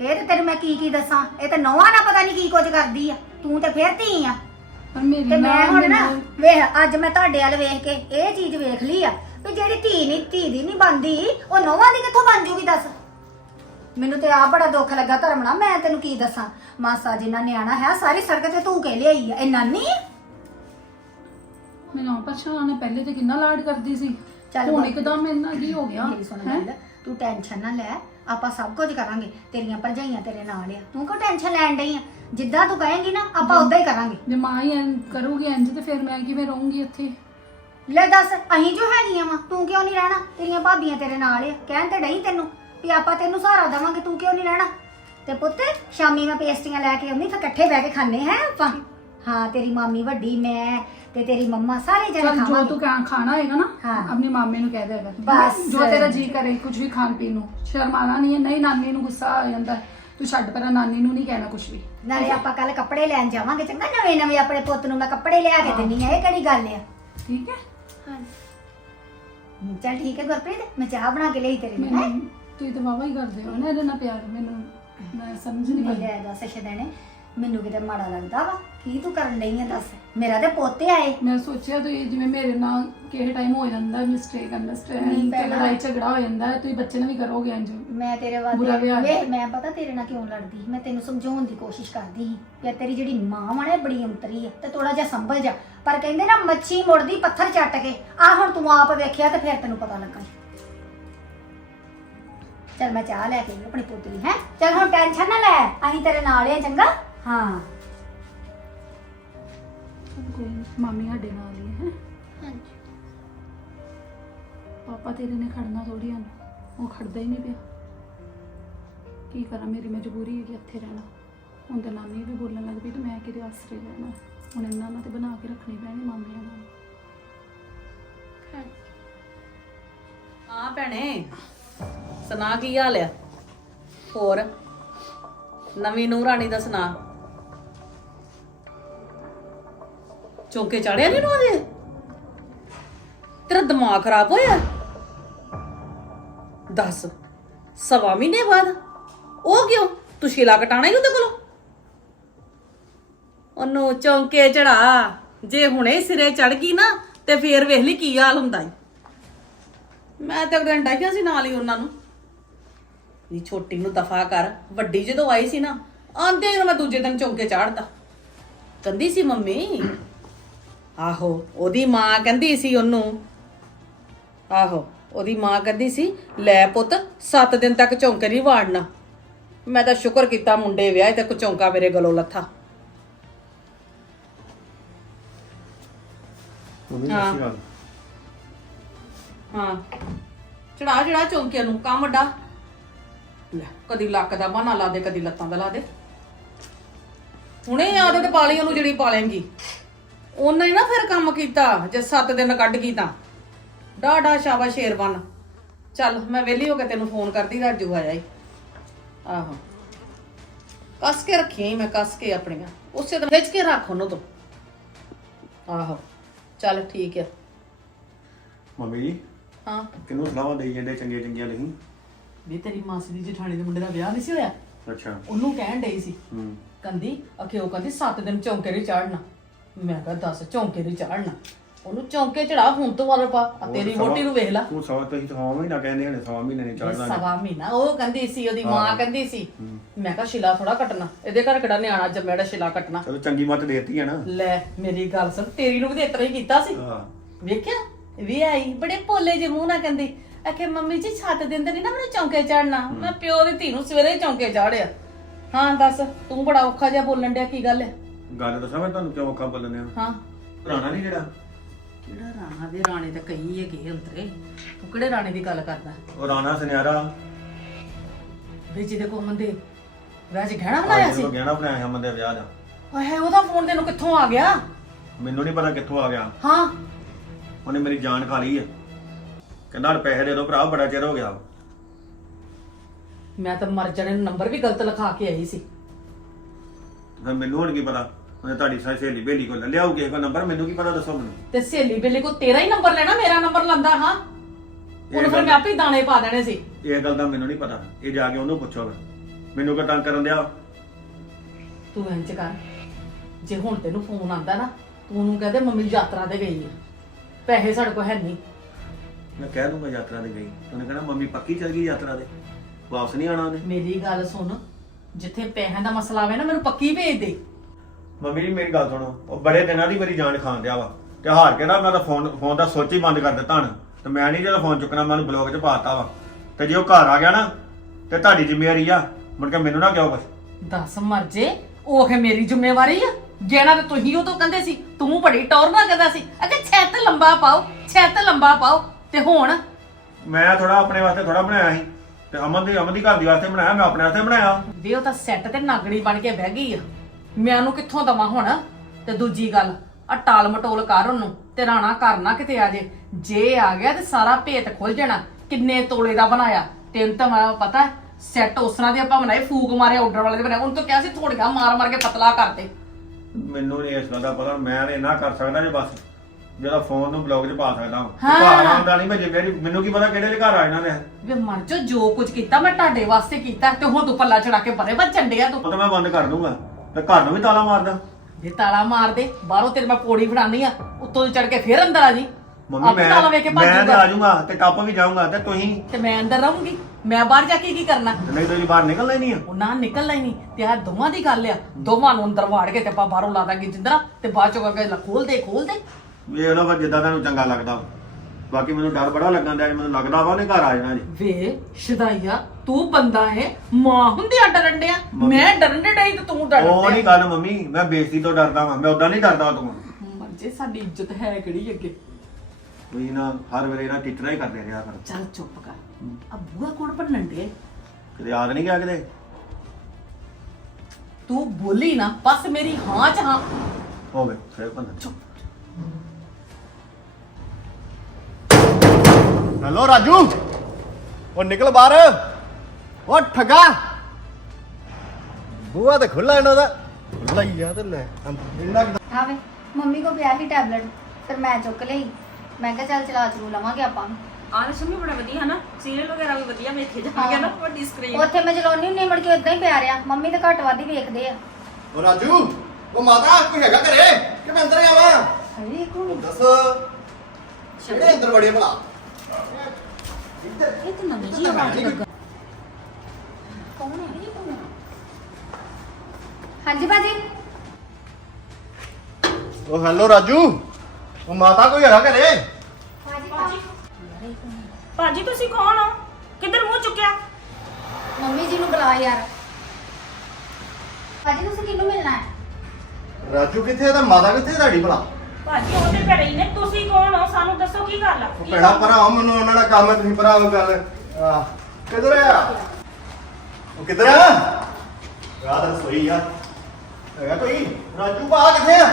ਇਹ ਤੇ ਤੈਨੂੰ ਮੈਂ ਕੀ ਕੀ ਦੱਸਾਂ? ਇਹ ਤੇ ਨੌਵਾਂ ਨਾ ਪਤਾ ਨਹੀਂ ਕੀ ਕੁਝ ਕਰਦੀ ਆ। ਤੂੰ ਤੇ ਫੇਰ ਧੀ ਆ। ਪਰ ਮੇਰੀ ਤੇ ਮੈਂ ਹੁਣ ਨਾ ਵੇਖ ਅੱਜ ਮੈਂ ਤੁਹਾਡੇ ਵੱਲ ਵੇਖ ਕੇ ਇਹ ਚੀਜ਼ ਵੇਖ ਲਈ ਆ ਵੀ ਜਿਹੜੀ ਧੀ ਨਹੀਂ ਧੀ ਦੀ ਨਹੀਂ ਬਣਦੀ ਉਹ ਨੌਵਾਂ ਦੀ ਕਿੱਥੋਂ ਬਣ ਜੂਗੀ ਦੱਸ? ਮੈਨੂੰ ਤੇ ਆ ਬੜਾ ਦੁੱਖ ਲੱਗਾ ਧਰਮਣਾ ਮੈਂ ਤੈਨੂੰ ਕੀ ਦੱਸਾਂ? ਮਾਸਾ ਜਿੰਨਾ ਨਿਆਣਾ ਹੈ ਸਾਰੀ ਸੜਕ ਤੇ ਤੂੰ ਕੇ ਲਿਆਈ ਆ? ਇਹ ਨਾਨੀ? ਮੈਨੂੰ ਪਰੇਸ਼ਾਨ ਹੈ ਪਹਿਲੇ ਤੇ ਕਿੰਨਾ ਲਾਡ ਕਰਦੀ ਸੀ। ਚੱਲ ਹੁਣ ਬਾਈ। ਇੱਕਦਮ ਇਹਨਾਂ ਕੀ ਹੋ ਗਿਆ? ਮੇਰੀ ਸੁਣ ਹੈਂ? ਗੱਲ ਤੂੰ ਟੈਨਸ਼ਨ ਨਾ ਲੈ ਆਪਾਂ ਸਭ ਕੁਝ ਕਰਾਂਗੇ ਤੇਰੀਆਂ ਭਰਜਾਈਆਂ ਤੇਰੇ ਨਾਲ ਆ। ਤੂੰ ਕਿਉਂ ਟੈਨਸ਼ਨ ਲੈਣ ਡਈ ਆ? ਜਿੱਦਾਂ ਤੂੰ ਕਹੇਂਗੀ ਨਾ ਆਪਾਂ ਉਦਾਂ ਹੀ ਕਰਾਂਗੇ। ਜੇ ਮਾਂ ਹੀ ਕਰੂਗੀ ਇੰਜ ਤੇ ਫਿਰ ਮੈਂ ਕਿਵੇਂ ਰਹੂੰਗੀ ਇੱਥੇ? ਲੈ ਦੱਸ ਅਹੀਂ ਜੋ ਹੈਗੀਆਂ ਵਾ ਤੂੰ ਕਿਉਂ ਨਹੀਂ ਰਹਿਣਾ? ਤੇਰੀਆਂ ਭਾਬੀਆਂ ਤੇਰੇ ਨਾਲ ਆ ਕਹਿਣ ਤੇ ਡਈ ਤੈਨੂੰ ਵੀ ਆਪਾਂ ਤੈਨੂੰ ਸਹਾਰਾ ਦੇਵਾਂਗੇ ਤੂੰ ਕਿਉਂ ਨਹੀਂ ਰਹਿਣਾ? ਤੇ ਪੁੱਤ ਸ਼ਾਮੀ ਮੈਂ ਪੇਸਟੀਆਂ ਲੈ ਕੇ ਆਉਂਦੀ ਫਿਰ ਇਕੱਠੇ ਬਹਿ ਕੇ ਖਾਣੇ ਹੈ ਆਪਾਂ। ਹਾਂ ਤੇਰੀ ਮਾਮੀ ਵੱਡੀ ਮੈਂ ਤੇ ਤੇਰੀ ਮੰਮਾ ਸਾਰੇ ਜਣੇ ਚੱਲ ਜੋ ਖਾਵਾਂਗੇ। ਤੂੰ ਕਹਿ- ਖਾਣਾ ਹੋਏਗਾ ਨਾ ਹਾਂ। ਆਪਣੇ ਮਾਮੇ ਨੂੰ ਕਹਿ ਦੇਗਾ ਬਸ। ਜੋ ਤੇਰਾ ਜੀ ਕਰੇ ਕੁਝ ਵੀ ਖਾਣ ਪੀਣ ਨੂੰ ਸ਼ਰਮਾਣਾ ਨਹੀਂ ਹੈ ਨਹੀਂ ਨਾਨੀ ਨੂੰ ਗੁੱਸਾ ਆ ਜਾਂਦਾ। ਹੈ। ਤੂੰ ਛੱਡ ਪਰ ਨਾਨੀ ਨੂੰ ਨਹੀਂ ਕਹਿਣਾ ਕੁਝ ਵੀ। ਨਾਲੇ ਆਪਾਂ ਕੱਲ ਕੱਪੜੇ ਲੈਣ ਜਾਵਾਂਗੇ ਚੰਗਾ ਨਵੇਂ ਨਵੇਂ ਆਪਣੇ ਪੁੱਤ ਨੂੰ ਮੈਂ ਕੱਪੜੇ ਲਿਆ ਕੇ ਦਿੰਨੀ ਆ ਇਹ ਕਿਹੜੀ ਗੱਲ ਆ? ਠੀਕ ਹੈ? ਚੱਲ ਠੀਕ ਹੈ ਗੁਰਪ੍ਰੀਤ ਮੈਂ ਚਾਹ ਬਣਾ ਕੇ ਲਈ ਤੇਰੇ ਲਈ ਹੈਂ? ਮੈਨੂੰ ਤੁਸੀਂ ਤਾਂ ਵਾਵਾ ਹੀ ਕਰਦੇ ਹੋ ਨਾ ਇਹਦੇ ਨਾਲ ਪਿਆਰ ਮੈਨੂੰ ਮੈਂ ਸਮਝ ਨਹੀਂ ਨਹੀਂ ਪਾਈ ਲੈ ਦੱਸ ਸ਼ਦਣੇ ਮੈਨੂੰ ਕਿਤੇ ਮਾੜਾ ਲੱਗਦਾ ਵਾ। ਕੀ ਤੂੰ ਕਰਨ ਡਈ ਆ ਦੱਸ? ਮੇਰਾ ਤੇ ਪੋਤੇ ਆਏ। ਮੈਂ ਸੋਚਿਆ ਤੁਸੀਂ ਜਿਵੇਂ ਮੇਰੇ ਨਾਲ ਕਿਸੇ ਟਾਈਮ ਹੋ ਜਾਂਦਾ ਮਿਸਟੇਕ ਨਹੀਂ, ਅੰਡਰਸਟੈਂਡ ਲੜਾਈ ਝਗੜਾ ਹੋ ਜਾਂਦਾ ਹੈ, ਤੁਸੀਂ ਬੱਚੇ ਨਾਲ ਵੀ ਕਰੋਗੇ ਇੰਜ ਮੈਂ ਤੇਰੇ ਬੁਰਾ ਵਾਸਤੇ ਵਿਹਾਰ। ਵੇਖ ਮੈਂ ਪਤਾ ਤੇਰੇ ਨਾਲ ਕਿਉਂ ਲੜਦੀ ਸੀ। ਮੈਂ ਤੈਨੂੰ ਸਮਝਾਉਣ ਦੀ ਕੋਸ਼ਿਸ਼ ਕਰਦੀ ਸੀ ਕਿ ਤੇਰੀ ਜਿਹੜੀ ਮਾਂ ਵਾ ਨਾ ਇਹ ਬੜੀ ਅੰਤਰੀ ਆ ਤੇ ਥੋੜਾ ਜਿਹਾ ਸੰਭਲ ਜਾ। ਪਰ ਕਹਿੰਦੇ ਨਾ ਮੱਛੀ ਮੁੜਦੀ ਪੱਥਰ ਚੱਟ ਕੇ। ਆ ਹੁਣ ਤੂੰ ਆਪ ਵੇਖਿਆ ਤੇ ਫਿਰ ਤੈਨੂੰ ਪਤਾ ਲੱਗਾ। ਚਲ ਮੈਂ ਚਾਹ ਲੈ ਕੇ ਆਈ ਆਪਣੀ ਪੁੱਤ ਲਈ ਹੈ? ਚਲ ਹੁਣ ਟੈਨਸ਼ਨ ਨਾ ਲੈ ਅਸੀਂ ਤੇਰੇ ਨਾਲ ਆ ਚੰਗਾ? ਹਾਂ। ਚੱਲ ਕੋਈ ਨੀ, ਮਾਮੀ ਸਾਡੇ ਨਾਲ ਹੀ ਹੈ। ਹਾਂਜੀ। ਪਾਪਾ ਤੇਰੇ ਨੇ ਖੜਨਾ ਥੋੜੀ ਹਨ ਉਹ ਖੜਦਾ ਹੀ ਨਹੀਂ ਪਿਆ। ਕੀ ਕਰਾਂ ਮੇਰੀ ਮਜਬੂਰੀ ਹੈ ਕਿ ਇੱਥੇ ਰਹਿਣਾ। ਹੁਣ ਤਾਂ ਨਾਨੀ ਵੀ ਬੋਲਣ ਲੱਗ ਪਈ ਤੇ ਮੈਂ ਕਿਹਦੇ ਆਸਰੇ ਰਹਿਣਾ। ਹੁਣ ਇਹਨਾਂ ਨਾਲ ਤੇ ਬਣਾ ਕੇ ਰੱਖਣੀ ਪੈਣੀ ਮਾਮੀਆਂ ਨਾਲ ਹਾਂ ਭੈਣੇ ਸੁਣਾ ਕੀ ਹਾਲ ਆ? ਹੋਰ? ਨਵੀਂ ਨੂੰਹ ਰਾਣੀ ਦਾ ਸੁਣਾ। ਚੌਂਕੇ ਚਾੜਿਆ ਨਹੀਂ ਨੂੰ ਅਜੇ ਤੇਰਾ ਦਿਮਾਗ ਖਰਾਬ ਹੋਇਆ? ਦੱਸ, ਸਵਾ ਮਹੀਨੇ ਬਾਅਦ? ਉਹ ਕਿਉਂ? ਤੂੰ ਸ਼ੀਲਾ ਕਟਾਣਾ ਹੀ ਉਹਦੇ ਕੋਲੋਂ? ਉਹਨੂੰ ਚੌਂਕੇ ਚੜਾ, ਜੇ ਹੁਣੇ ਸਿਰੇ ਚੜ ਗਈ ਨਾ, ਤੇ ਫੇਰ ਵੇਖ ਲਈ ਕੀ ਹਾਲ ਹੁੰਦਾ ਈ। ਮੈਂ ਤਾਂ ਅਗਲੇ ਡਾਕਿਆ ਸੀ ਨਾਲ ਹੀ ਉਹਨਾਂ ਨੂੰ। ਇਹ ਛੋਟੀ ਨੂੰ ਦਫਾ ਕਰ, ਵੱਡੀ ਜਦੋਂ ਆਈ ਸੀ ਨਾ, ਆਂਦੇ ਨੂੰ ਮੈਂ ਦੂਜੇ ਦਿਨ ਚੌਂਕੇ ਚਾੜਦਾ। ਕਹਿੰਦੀ ਸੀ, ਮੰਮੀ ਆਹੋ ਉਹਦੀ ਮਾਂ ਕਹਿੰਦੀ ਸੀ ਉਹਨੂੰ। ਆਹੋ ਉਹਦੀ ਮਾਂ ਕਹਿੰਦੀ ਸੀ ਲੈ ਪੁੱਤ 7 ਦਿਨ ਤੱਕ ਚੌਂਕੇ ਨਹੀਂ ਵਾੜਨਾ। ਮੈਂ ਤਾਂ ਸ਼ੁਕਰ ਕੀਤਾ ਮੁੰਡੇ ਵਿਆਹ ਤੇ ਕੋ ਚੌਂਕਾ ਮੇਰੇ ਗਲੋਂ ਲੱਥਾ। ਮੰਮੀ ਹਾਂ। ਚੜਾ ਚੜਾ ਚੌਂਕਿਆਂ ਨੂੰ ਕੰਮ ਡਾ। ਲੈ ਕਦੀ ਲੱਕ ਦਾ ਬਹਾਨਾ ਲਾ ਦੇ ਕਦੀ ਲੱਤਾਂ ਦਾ ਲਾ ਦੇ। ਹੁਣੇ ਆਦਤ ਪਾ ਲਈ ਉਹਨੂੰ ਜਿਹੜੀ ਪਾਲੇਂਗੀ ਉਹਨੇ ਨਾ ਫਿਰ ਕੰਮ ਕੀਤਾ ਜੇ 7 ਦਿਨ ਕੱਢ ਗਈ ਤਾਂ। ਡਾ ਡਾ ਸ਼ਾਬਾਸ਼ ਸ਼ੇਰ ਬਣ। ਚੱਲ ਮੈਂ ਵਿਹਲੀ ਹੋ ਕੇ ਤੈਨੂੰ ਫੋਨ ਕਰਦੀ ਰਾਜੂ ਆਇਆ ਈ। ਆਹੋ। ਕੱਸ ਕੇ ਰੱਖੀ ਮੈਂ ਕੱਸ ਕੇ ਆਪਣੀਆਂ। ਉਸੇ ਤਰ੍ਹਾਂ ਖਿੱਚ ਕੇ ਰੱਖ ਉਹਨੂੰ ਤੂੰ। ਆਹੋ। ਚੱਲ ਠੀਕ ਆ। ਮੰਮੀ ਜੀ ਹਾਂ। ਕਿਹਨੂੰ ਸਲਾਹਾਂ ਦੇਈ ਜਾਂਦੇ ਚੰਗੀਆਂ ਚੰਗੀਆਂ ਨਹੀਂ ਵੀ ਤੇਰੀ ਮਾਸੀ ਦੀ ਜਠਾਣੀ ਦੇ ਮੁੰਡੇ ਦਾ ਵਿਆਹ ਨਹੀਂ ਸੀ ਹੋਇਆ? ਅੱਛਾ। ਉਹਨੂੰ ਕਹਿਣ ਡਈ ਸੀ ਹੂੰ। ਕੰਦੀ ਅਖੇ ਉਹ ਕਹਿੰਦੀ 7 ਦਿਨ ਚੌਂਕੇ ਨਹੀਂ ਚੜਨਾ। ਮੈਂ ਕਿਹਾ ਦੱਸ ਚੌਂਕੇ ਨਹੀਂ ਚੜਨਾ ਉਹਨੂੰ ਚੌਂਕੇ ਚੜਾ ਹੁਣ ਤੋਂ ਵਾਰ ਪਾ। ਆ ਤੇਰੀ ਵੋਟੀ ਨੂੰ ਵੇਖ ਲਾ। ਤੂੰ ਸਵਾ ਤੁਸੀਂ ਸਵਾ ਮਹੀਨਾ ਕਹਿੰਦੇ ਹਣੇ ਸਵਾ ਮਹੀਨੇ ਨਹੀਂ ਚੜਨਾ ਸਵਾ ਮਹੀਨਾ ਉਹ ਕਹਿੰਦੀ ਸੀ ਉਹਦੀ ਮਾਂ। ਕਹਿੰਦੀ ਸੀ ਮੈਂ ਕਿਹਾ ਸ਼ਿਲਾ ਥੋੜਾ ਕੱਟਣਾ। ਇਹਦੇ ਘਰ ਕਿਹੜਾ ਨਿਆਣਾ ਜੰਮਿਆ ਜਿਹੜਾ ਸ਼ਿਲਾ ਕੱਟਣਾ। ਚਲੋ ਚੰਗੀ ਮੱਤ ਦੇਤੀ ਹੈ ਨਾ। ਲੈ ਮੇਰੀ ਗੱਲ ਸੁਣ ਤੇਰੀ ਨੂੰ ਵੀ ਤੇ ਇਤਰਾ ਹੀ ਕੀਤਾ ਸੀ। ਹਾਂ। ਵੇਖਿਆ? ਵੀ ਆਈ ਬੜੇ ਭੋਲੇ ਜਿਹੇ ਮੂੰਹ ਨਾਲ ਕਹਿੰਦੀ ਆਖੇ ਮੰਮੀ ਜੀ ਛੱਤ ਦਿੰਦੇ ਨਹੀਂ ਨਾ ਮੈਨੂੰ ਚੌਂਕੇ ਚੜਨਾ ਮੈਂ ਪਿਓ ਦੀ ਧੀ ਨੂੰ ਸਵੇਰੇ ਹੀ ਚੌਂਕੇ ਚਾੜਿਆ ਹਾਂ ਦੱਸ ਤੂੰ ਬੜਾ ਔਖਾ ਜਿਹਾ ਬੋਲਣ ਡਿਆ ਕੀ ਗੱਲ ਹੈ? ਗੱਲ ਦੱਸਾਂ ਮੈਂ ਤੁਹਾਨੂੰ ਕਿਉਂ ਔਖਾ ਬੋਲਨੇ ਆ? ਹਾਂ। ਪੁਰਾਣਾ ਨਹੀਂ ਜਿਹੜਾ? ਕਿਹੜਾ ਰਾਣਾ ਦੇ ਰਾਣੇ ਤਾਂ ਕਈ ਹੈਗੇ ਅੰਤਰੇ। ਤੂੰ ਕਿਹੜੇ ਰਾਣੇ ਦੀ ਗੱਲ ਕਰਦਾ? ਉਹ ਰਾਣਾ ਸੁਨਿਆਰਾ। ਵੀ ਜਿਹਦੇ ਕੋਲ ਮੰਦੇ 'ਚ ਗਹਿਣਾ ਬਣਾਇਆ ਸੀ? ਉਹ ਗਹਿਣਾ ਬਣਾਇਆ ਸੀ ਅਮਨ ਦੇ ਵਿਆਹ ਦਾ ਓਏ ਉਹਦਾ ਫੋਨ ਤੈਨੂੰ ਕਿੱਥੋਂ ਆ ਗਿਆ? ਮੈਨੂੰ ਨਹੀਂ ਪਤਾ ਕਿੱਥੋਂ ਆ ਗਿਆ। ਹਾਂ। ਉਹਨੇ ਮੇਰੀ ਜਾਨ ਖਾ ਲਈ ਹੈ ਕਹਿੰਦਾ ਪੈਸੇ ਦੇ ਦਿਓ ਭਰਾ ਬੜਾ ਚਿਰ ਹੋ ਗਿਆ। ਮੈਂ ਤਾਂ ਮਰ ਜਾਣੇ ਨੂੰ ਨੰਬਰ ਵੀ ਗਲਤ ਲਿਖਾ ਕੇ ਆਈ ਸੀ। ਫਿਰ ਮੈਨੂੰ ਹੁਣ ਕੀ ਪਤਾ? ਉਹਨੇ ਤੁਹਾਡੀ ਸਾਰੀ ਸਹੇਲੀ ਬੇਲੀ ਕੋਲ ਲੈ ਕਿਸੇ ਕੋ ਨੰਬਰ ਮੈਨੂੰ ਕੀ ਪਤਾ ਦੱਸੋ ਮੈਨੂੰ? ਤੇ ਸਹੇਲੀ ਬੇਲੀ ਕੋ ਤੇਰਾ ਹੀ ਨੰਬਰ ਲੈਣਾ ਮੇਰਾ ਨੰਬਰ ਲੰਦਾ ਹਾਂ? ਉਹਨੂੰ ਫਿਰ ਮੈਂ ਆਪੇ ਹੀ ਦਾਣੇ ਪਾ ਦੇਣੇ ਸੀ। ਇਹ ਗੱਲ ਦਾ ਮੈਨੂੰ ਨਹੀਂ ਪਤਾ। ਇਹ ਜਾ ਕੇ ਉਹਨੂੰ ਪੁੱਛੋ ਮੈਨੂੰ ਕੋ ਤੰਗ ਕਰਨ ਦਿਆ ਤੂੰ ਇੰਜ ਕਰ। ਜੇ ਹੁਣ ਤੈਨੂੰ ਫੋਨ ਆਂਦਾ ਨਾ ਤੂੰ ਉਹਨੂੰ ਕਹਦੇ ਮੰਮੀ ਯਾਤਰਾ ਤੇ ਗਈ ਆ। ਪੈਸੇ ਸਾਡੇ ਕੋਲ ਹੈ ਨਹੀਂ। ਮੈਂ ਕਹਿ ਦੂੰਗਾ ਯਾਤਰਾ ਤੇ ਗਈ। ਉਹਨੇ ਕਹਿਣਾ ਮੰਮੀ ਪੱਕੀ ਚੱਲ ਗਈ ਯਾਤਰਾ ਤੇ। ਵਾਪਸ ਨਹੀਂ ਆਣਾ ਉਹਨੇ। ਮੇਰੀ ਗੱਲ ਸੁਣ। ਜਿੱਥੇ ਪੈਸਿਆਂ ਦਾ ਮਸਲਾ ਆਵੇ ਨਾ ਮੈਨੂੰ ਪੱਕੀ ਭੇਜ ਦੇ। ਮੰਮੀ ਜੀ ਮੇਰੀ ਗੱਲ ਸੁਣੋ। ਉਹ ਬੜੇ ਦਿਨਾਂ ਦੀ ਮੇਰੀ ਜਾਨ ਖਾਣ ਦਿਆ ਵਾ। ਤੇ ਹਾਰ ਕੇ ਨਾ ਮੈਂ ਤਾਂ ਫੋਨ ਫੋਨ ਦਾ ਸੁੱਚ ਹੀ ਬੰਦ ਕਰ ਦਿੱਤਾ ਹਣ। ਤੇ ਮੈਂ ਨਹੀਂ ਜਦੋਂ ਫੋਨ ਚੁੱਕਣਾ ਮੈਂ ਉਹਨੂੰ ਬਲੌਕ 'ਚ ਪਾਤਾ ਵਾ। ਤੇ ਜੇ ਉਹ ਘਰ ਆ ਗਿਆ ਨਾ ਤੇ ਤੁਹਾਡੀ ਜ਼ਿੰਮੇਵਾਰੀ ਆ। ਮੁੜ ਕੇ ਮੈਨੂੰ ਨਾ ਕੁਛ। ਦੱਸ ਮਰ ਜੇ ਉਹ ਕਿ ਮੇਰੀ ਜ਼ਿੰਮੇਵਾਰੀ ਆ। ਜਿਹੜਾ ਤੇ ਤੁਸੀਂ ਉਹ ਤੋਂ ਕਹਿੰਦੇ ਸੀ ਤੂੰ ਬੜੀ ਟੌਰ ਨਾ ਕਹਿੰਦਾ ਸੀ। ਅਗੇ ਛੱਤ ਲੰਬਾ ਪਾਓ ਛੱਤ ਲੰਬਾ ਪਾਓ। ਤੇ ਹੁਣ? ਮੈਂ ਥੋੜਾ ਆਪਣੇ ਵਾਸਤੇ ਥੋੜਾ ਬਣਾਇਆ ਸੀ। ਤੇ ਅਮਨ ਦੀ ਅਮਨ ਦੀ ਘਰ ਦੀ ਵਾਸਤੇ ਬਣਾਇਆ ਮੈਂ ਆਪਣੇ ਵਾਸਤੇ ਬਣਾਇਆ। ਵੀ ਉਹ ਤਾਂ ਸੈੱਟ ਤੇ ਨਾਗੜੀ ਬਣ ਕੇ ਬਹਿ ਗਈ ਆ। ਮੈਂ ਉਹਨੂੰ ਕਿੱਥੋਂ ਦਵਾਂ ਹੁਣ? ਤੇ ਦੂਜੀ ਗੱਲ ਆ ਟਾਲ ਮਟੋਲ ਕਰ ਉਹਨੂੰ ਤੇ ਰਾਣਾ ਕਰਨਾ ਕਿਤੇ ਆ ਜੇ। ਜੇ ਆ ਗਿਆ ਤੇ ਸਾਰਾ ਭੇਤ ਖੁੱਲ ਜਾਣਾ ਕਿੰਨੇ ਤੋਲੇ ਦਾ ਬਣਾਇਆ। ਤੈਨੂੰ ਤਾਂ ਮੈਂ ਪਤਾ ਸੈੱਟ ਉਸ ਤਰ੍ਹਾਂ ਦੇ ਆਪਾਂ ਬਣਾਏ ਫੂਕ ਮਾਰੇ ਆਰਡਰ ਵਾਲੇ ਦੇ ਬਣਾਏ। ਉਹਨੂੰ ਤਾਂ ਕਿਹਾ ਸੀ ਥੋੜੀਆਂ ਮਾਰ ਮਾਰ ਕੇ ਪਤਲਾ ਕਰ ਦੇ। ਮੈਨੂੰ ਨਹੀਂ ਇਸ ਗੱਲ ਦਾ ਪਤਾ ਮੈਂ ਤੇ ਇੰਨਾ ਕਰ ਸਕਦਾ ਜੇ ਬਸ। ਜਿਹੜਾ ਫੋਨ ਨੂੰ ਬਲੌਕ 'ਚ ਪਾ ਸਕਦਾ ਹਾਂ। ਹਾਂ। ਘਰ ਆਉਂਦਾ ਨਹੀਂ ਮੈਂ ਜ਼ਿੰਮੇਵਾਰੀ ਮੈਨੂੰ ਕੀ ਪਤਾ ਕਿਹੜੇ ਲਈ ਘਰ ਆ ਇਹਨਾਂ ਨੇ। ਵੇ ਮਰ ਜੋ ਜੋ ਕੁਝ ਕੀਤਾ ਮੈਂ ਤੁਹਾਡੇ ਵਾਸਤੇ ਕੀਤਾ ਤੇ ਹੁਣ ਤੂੰ ਪੱਲਾ ਚੜਾ ਕੇ ਪਰੇ ਵੱਜ ਚੰਡਿਆ ਤੂੰ। ਉਹ ਤਾਂ ਮੈਂ ਬੰਦ ਕਰ ਦੂੰਗਾ ਤੇ ਘਰ ਨੂੰ ਵੀ ਤਾਲਾ ਮਾਰਦਾ। ਜੇ ਤਾਲਾ ਮਾਰ ਦੇ ਬਾਹਰੋਂ ਤੇਰੇ ਮੈਂ ਪੌੜੀ ਫੜਾਨੀ ਆ ਉੱਤੋਂ ਦੀ ਚੜ ਕੇ ਫੇਰ ਅੰਦਰ ਆ ਜੀ। ਮੰਮੀ ਆਪੇ ਤਾਲਾ ਮੈਂ ਵੇਖ ਕੇ ਮੈਂ ਭੱਜ ਤੇ ਆ ਜਾਊਗਾ ਜਾਊਂਗਾ ਤੇ ਟੱਪ ਵੀ ਜਾਊਂਗਾ ਤੇ ਤੁਸੀਂ ਤੇ ਮੈਂ ਅੰਦਰ ਰਹੂੰਗੀ। ਮੈਂ ਬਾਹਰ ਜਾ ਕੇ ਕੀ ਕਰਨਾ? ਨਹੀਂ ਤੁਸੀਂ ਬਾਹਰ ਨਿਕਲਣਾ ਹੀ ਨਹੀਂ ਆ। ਉਹਨਾਂ ਨਿਕਲਣਾ ਹੀ ਨਹੀਂ। ਤੇ ਆਹ ਦੋਵਾਂ ਦੀ ਗੱਲ ਆ। ਦੋਵਾਂ ਨੂੰ ਅੰਦਰ ਵਾੜ ਕੇ ਤੇ ਆਪਾਂ ਬਾਹਰੋਂ ਲਾ ਦਾਂਗੇ ਜਿੰਦਰਾ ਤੇ ਬਾਅਦ ਚੋਂ ਕਹਿੰਦੇ ਖੋਲ ਦੇ ਖੋਲ ਦੇ। ਵੇਖ ਲਓ ਫਿਰ ਜਿੱਦਾਂ ਤੁਹਾਨੂੰ ਚੰਗਾ ਲੱਗਦਾ। ਵਾ। ਬਾਕੀ ਮੈਨੂੰ ਡਰ ਬੜਾ ਲੱਗਣ ਜੀ ਮੈਨੂੰ ਲੱਗਦਾ ਵਾ ਉਹਨੇ ਘਰ ਆ ਜਾਣਾ ਜੀ। ਵੇ ਸ਼ਦਾਈਆ ਤੂੰ ਬੰਦਾ ਹੈ ਮਾਂ ਹੁੰਦਿਆ ਡਰਨ ਡਿਆ। ਮੈਂ ਡਰਨ ਡਈ ਤੇ ਤੂੰ ਡਰਨ ਉਹ ਨਹੀਂ ਡਿਆ ਗੱਲ ਮੰਮੀ ਮੈਂ ਬੇਇੱਜ਼ਤੀ ਤੋਂ ਡਰਦਾ ਵਾਂ ਮੈਂ ਉਦਾਂ ਨਹੀਂ ਡਰਦਾ ਤੂੰ। ਮਰ ਜੇ ਸਾਡੀ ਇੱਜ਼ਤ ਹੈ ਕਿਹੜੀ ਅੱਗੇ। ਤੁਸੀਂ ਨਾ ਹਰ ਵੇਲੇ ਨਾ ਟਿਚਰਾ ਹੀ ਕਰਦੇ ਰਿਹਾ ਕਰ। ਚੱਲ ਚੁੱਪ ਕਰ। ਆ ਬੂਆ ਕੌਣ ਭੰਨਣ ਡੇ ਕਿਤੇ ਯਾਦ ਨਹੀਂ ਗਿਆ ਕਿਤੇ? ਤੂੰ ਬੋਲੀ ਨਾ ਬਸ ਮੇਰੀ ਹਾਂ ਚ ਹਾਂ। ਹੋਵੇ ਫਿਰ ਬੰਦ ਹੈਲੋ ਰਾਜੂ ਉਹ ਨਿਕਲ ਬਾਹਰ। ਉਹ ਠੱਗਾ ਬੂਆ ਤੇ ਖੁੱਲਾ ਇਹਨਾਂ ਦਾ ਖੁੱਲਾ ਹੀ ਆ ਤੇ ਲੈ ਅੰਦਰ ਇੰਨਾ ਕੁ ਹਾਂ ਵੇ ਮੰਮੀ ਕੋ ਪਿਆ ਸੀ ਟੈਬਲੇਟ ਫਿਰ ਮੈਂ ਚੁੱਕ ਲਈ ਮੈਂ ਕਿਹਾ ਚੱਲ ਚਲਾ ਚਲੂ ਲਵਾਂਗੇ ਆਪਾਂ ਤਾਂ ਸ਼ਮੀ ਬੜਾ ਵਧੀਆ ਨਾ ਸੀਰੀਅਲ ਵਗੈਰਾ ਵੀ ਵਧੀਆ ਵੇਖੇ ਜਾਣਗੇ ਨਾ ਵੱਡੀ ਸਕਰੀਨ ਉੱਥੇ ਮੈਂ ਚਲਾਉਣੀ ਹੁੰਨੀ ਮੜ ਕੇ ਇਦਾਂ ਹੀ ਪਿਆ ਰਿਆ ਮੰਮੀ ਤਾਂ ਘੱਟ ਵੱਧ ਹੀ ਵੇਖਦੇ ਆ ਉਹ ਰਾਜੂ ਉਹ ਮਾਤਾ ਕੋਈ ਹੈਗਾ ਘਰੇ ਕਿ ਮੈਂ ਅੰਦਰ ਆਵਾਂ ਹਰੇ ਕੋਣ ਦੱਸ ਕਿਹੜੇ ਅੰਦਰ ਵੜੇ ਭਲਾ ਇੱਧਰ ਇਹ ਤਾਂ ਨਵੀਂ ਜੀ ਆਵਾਜ਼ ਲੱਗਾ ਕੌਣ ਹੈ ਇਹ ਕੌਣ ਹੈ ਹਾਂਜੀ ਬਾਜੀ ਉਹ ਹੈਲੋ ਰਾਜੂ ਉਹ ਮਾਤਾ ਕੋਈ ਹੈਗਾ ਘਰੇ? ਬਾਜੀ ਭਾਜੀ। ਤੁਸੀਂ ਕੌਣ ਹੋ? ਕਿੱਧਰ ਮੂੰਹ ਚੁੱਕਿਆ? ਮੰਮੀ ਜੀ ਨੂੰ ਬੁਲਾ ਯਾਰ। ਬਾਜੀ ਤੁਸੀਂ ਕਿਹਨੂੰ ਮਿਲਣਾ ਹੈ? ਰਾਜੂ ਕਿੱਥੇ ਆ? ਤੇ ਮਾਤਾ ਕਿੱਥੇ ਤੁਹਾਡੀ ਭਲਾ? ਭਾਜੀ ਉਹ ਤੇ ਘਰੇ ਹੀ ਨੇ। ਤੁਸੀਂ ਕੌਣ ਹੋ? ਸਾਨੂੰ ਦੱਸੋ ਕੀ ਗੱਲ ਆ? ਉਹ ਭੈਣਾ ਭਰਾ ਮੈਨੂੰ ਉਹਨਾਂ ਦਾ ਕੰਮ ਹੈ ਤੁਸੀਂ ਭਰਾ ਉਹ ਗੱਲ। ਆ ਕਿੱਧਰ ਆ? ਉਹ ਕਿੱਧਰ ਆ? ਰਾਤ ਰਸੋਈ ਆ। ਹੈਗਾ ਕੋਈ? ਰਾਜੂ ਭਾ ਕਿੱਥੇ ਆ?